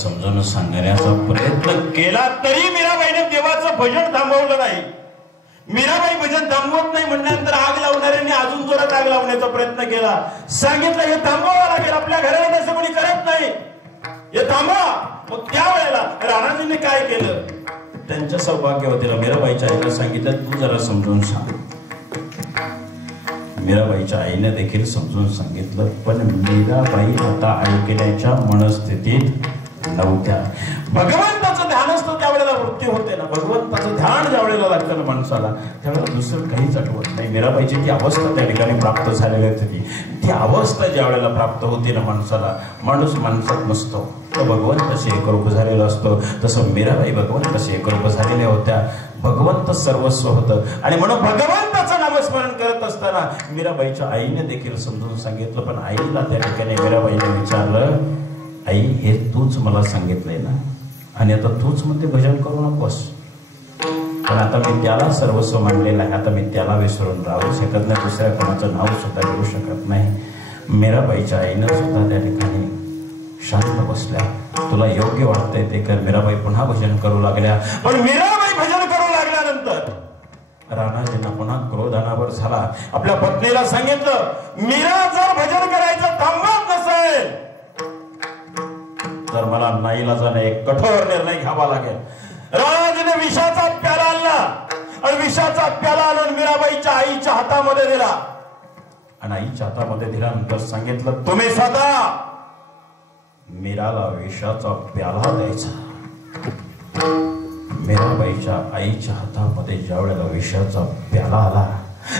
समजावून सांगण्याचा प्रयत्न केला तरी मीराबाईने देवाचं भजन थांबवलं नाही. मीराबाई भजन थांबवत नाही म्हणल्यानंतर आग लावणाऱ्यांनी अजून जोरात आग लावण्याचा प्रयत्न केला. सांगितलं हे थांबवावं लागेल, आपल्या घराला तसं कोणी करत नाही, हे थांबवा. मग त्यावेळेला राणाजींनी काय केलं, त्यांच्या सौभाग्यवतीला मीराबाईच्या आईला सांगितलं तू जरा समजून सांग. मीराबाईच्या आईने देखील समजून सांगितलं, पण मीराबाई आता ऐकण्याच्या मनस्थितीत नव्हत्या. भगवंताचं ध्यान असतं त्यावेळेला वृत्ती होते ना, भगवंताचं ध्यान ज्या वेळेला लागतं ना माणसाला त्यावेळेला दुसरं काहीच आठवत नाही. मीराबाईची ती अवस्था त्या ठिकाणी प्राप्त झालेली होती. ती अवस्था ज्या वेळेला प्राप्त होती ना माणसाला, माणूस माणसात नसतो, तो भगवंताशी एकरूप झालेला असतो. तसं मीराबाई भगवंताशी एकरूप झालेल्या होत्या. भगवंत सर्वस्व होतं आणि म्हणून भगवंताचं नामस्मरण करत असताना मीराबाईच्या आईने देखील समजून सांगितलं. पण आईला त्या ठिकाणी मीराबाईने विचारलं, आई हे तूच मला सांगितलंय ना, आणि आता तूच म्हणते भजन करू नकोस, पण आता मी त्याला सर्वस्व मानलेलं आहे, आता मी त्याला विसरून राहू शकत नाही, दुसऱ्या कोणाचं नाव सुद्धा घेऊ शकत नाही. मीराबाईच्या आईनं सुद्धा त्या ठिकाणी शांत बसल्या. तुला योग्य वाटतंय ते कर. मीराबाई पुन्हा भजन करू लागल्या. पण मीराबाई भजन करू लागल्यानंतर राणाजींना पुन्हा क्रोध अनावर झाला. आपल्या पत्नीला सांगितलं, मीरा जर भजन करायचं थांबत नसेल तर मला नाईलाजाने एक कठोर निर्णय घ्यावा लागेल. राणाजीने विषाचा प्याला आणला आणि विषाचा प्याला आणून मीराबाईच्या आईच्या हातामध्ये दिला आणि आईच्या हातामध्ये दिल्यानंतर सांगितलं, तुम्ही स्वतः मीराला विषाचा प्याला द्यायचा. मीराबाईच्या आईच्या हातामध्ये ज्या वेळेला विषाचा प्याला आला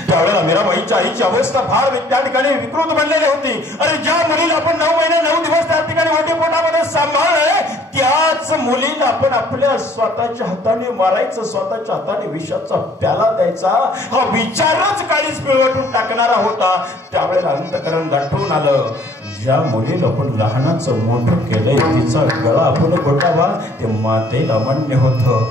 त्यावेळेला मीराबाईच्या आईची अवस्था फार त्या ठिकाणी विकृत बनलेली होती. अरे ज्या मुलीला आपण 9 महिने 9 दिवस त्या ठिकाणी मोठ्या पोटामध्ये सांभाळले, त्याच मुलीला आपण आपल्या स्वतःच्या हाताने मारायचं, स्वतःच्या हाताने विषाचा प्याला द्यायचा, हा विचारच काळीच पिळवटून टाकणारा होता. त्यावेळेला अंतःकरण गाठून आलं. ज्या मुलीला आपण लहानाचं मोठं केलंय तिचा गळा आपण घोटावा ते मातेला मान्य होतं.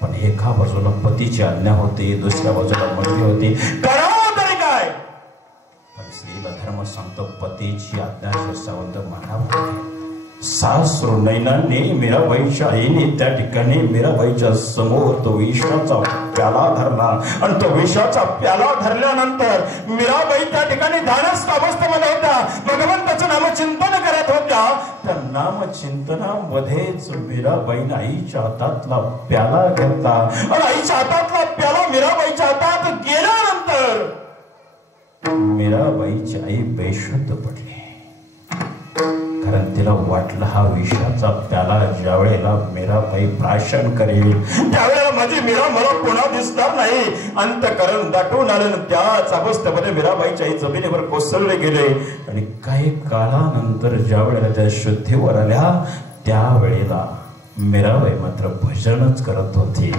पण एका बाजूला पतीची आज्ञा होती, दुसऱ्या बाजूला मुलगी होती, करावं तरी काय. पण स्त्रीला धर्म सांगतो पतीची आज्ञा शिरसावंत मानावं. सासरू नैनांनी मीराबाईच्या आईने त्या ठिकाणी मीराबाईच्या समोर तो विषाचा प्याला धरला आणि तो विषाचा प्याला धरल्यानंतर मीराबाई त्या ठिकाणी ध्यानस्थ अवस्थेमध्ये होत्या, भगवंताचं नामचिंतन करत होत्या. त्या नामचिंतनामध्येच मीराबाईने आईच्या हातातला प्याला घेतला आणि आईच्या हातातला प्याला मीराबाईच्या हातात गेल्यानंतर मीराबाईची आई बेशुद्ध पडली. कारण तिला वाटलं हा विषाचा प्याला ज्या वेळेला मीराबाई प्राशन करेल त्यावेळेला माझी मीरा मला पुन्हा दिसणार नाही. अंतःकरण दाटून आलं. त्याच अवस्थेमध्ये मीराबाईच्या आई जमिनीवर कोसळले गेले आणि काही काळानंतर ज्या वेळेला त्या शुद्धीवर आल्या त्यावेळेला मीराबाई मात्र भजनच करत होती.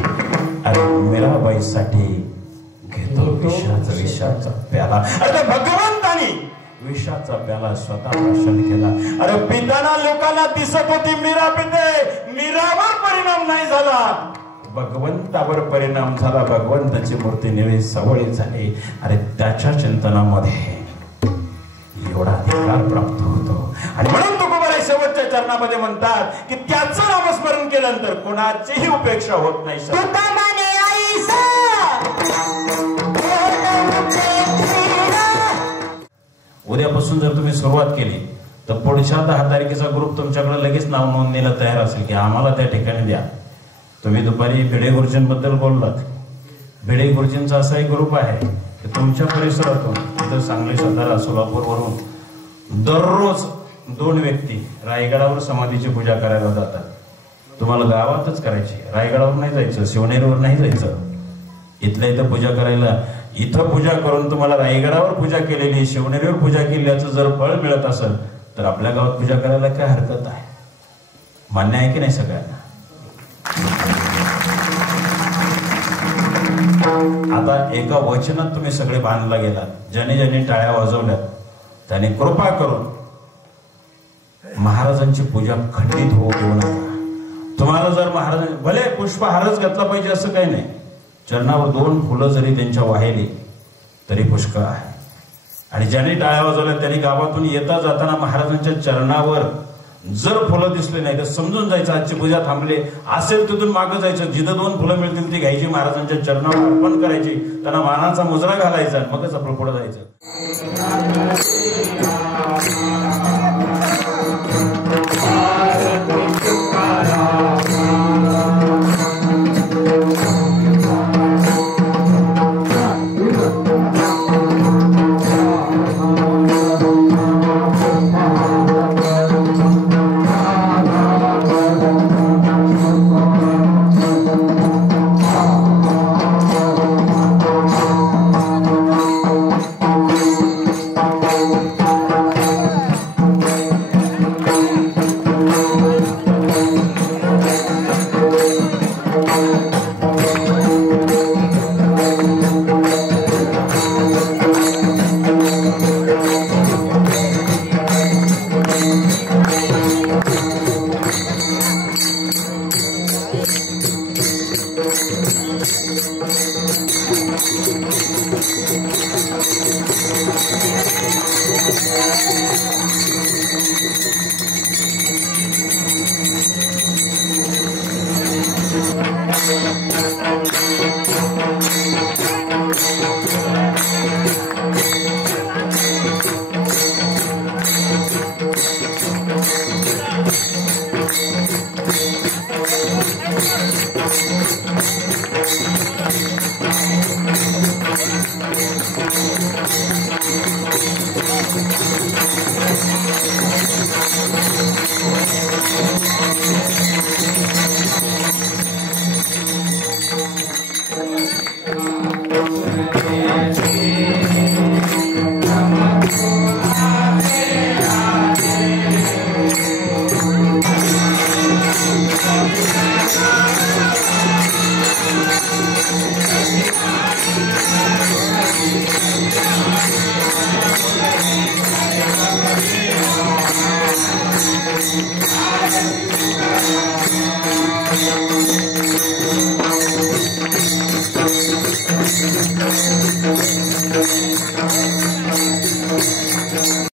आणि मीराबाईसाठी घेतो विषाचा प्याला. अरे भगवंतानी विषाचा प्याला स्वतः प्राशन केला. अरे पिताना लोकांना दिसत होती मीरा पिते, मीरावर परिणाम नाही झाला, भगवंतावर परिणाम झाला. भगवंताची मूर्ती निळी सवळी झाली. अरे त्याच्या चिंतनामध्ये एवढा अधिकार प्राप्त होतो. आणि म्हणून तुकोबाराय शेवटच्या चरणामध्ये म्हणतात की त्याचं नामस्मरण केल्यानंतर कोणाचीही उपेक्षा होत नाही. उद्यापासून जर तुम्ही सुरुवात केली तर पुढच्या 10 तारखेचा ग्रुप तुमच्याकडे लगेच नाव नोंदणीला तयार असेल की आम्हाला त्या ठिकाणी द्या. तुम्ही दुपारी भिडे गुरुजींबद्दल बोललात. भिडे गुरुजींचा असा एक ग्रुप आहे की तुमच्या परिसरातून इथं सांगली, सातारा, सोलापूरवरून दररोज 2 व्यक्ती रायगडावर समाधीची पूजा करायला जातात. तुम्हाला गावातच करायची, रायगडावर नाही जायचं, शिवनेरीवर नाही जायचं. इथल्या इथं पूजा करायला, इथं पूजा करून तुम्हाला रायगडावर पूजा केलेली, शिवनेरीवर पूजा केली याचं जर फळ मिळत असेल तर आपल्या गावात पूजा करायला काय हरकत आहे? मान्य आहे की नाही सगळ्यांना? आता एका वचनात तुम्ही सगळे बांधला गेलात. ज्याने ज्याने टाळ्या वाजवल्यात त्याने कृपा करून महाराजांची पूजा खंडित होऊ देऊ नका. तुम्हाला जर महाराज भले पुष्पहारच घातला पाहिजे असं काही नाही, चरणावर 2 फुलं जरी त्यांच्या वाहिली तरी पुष्कळ आहे. आणि ज्यांनी टाळ्या वाजवल्या त्यांनी गावातून येता जाताना महाराजांच्या चरणावर जर फुलं दिसले नाही तर समजून जायचं आजची पूजा थांबली असेल तिथून मागं जायचं, जिथं 2 फुलं मिळतील ती घ्यायची, महाराजांच्या चरणावर अर्पण करायची, त्यांना मानाचा मुजरा घालायचा, मगच आपलं पुढे जायचं.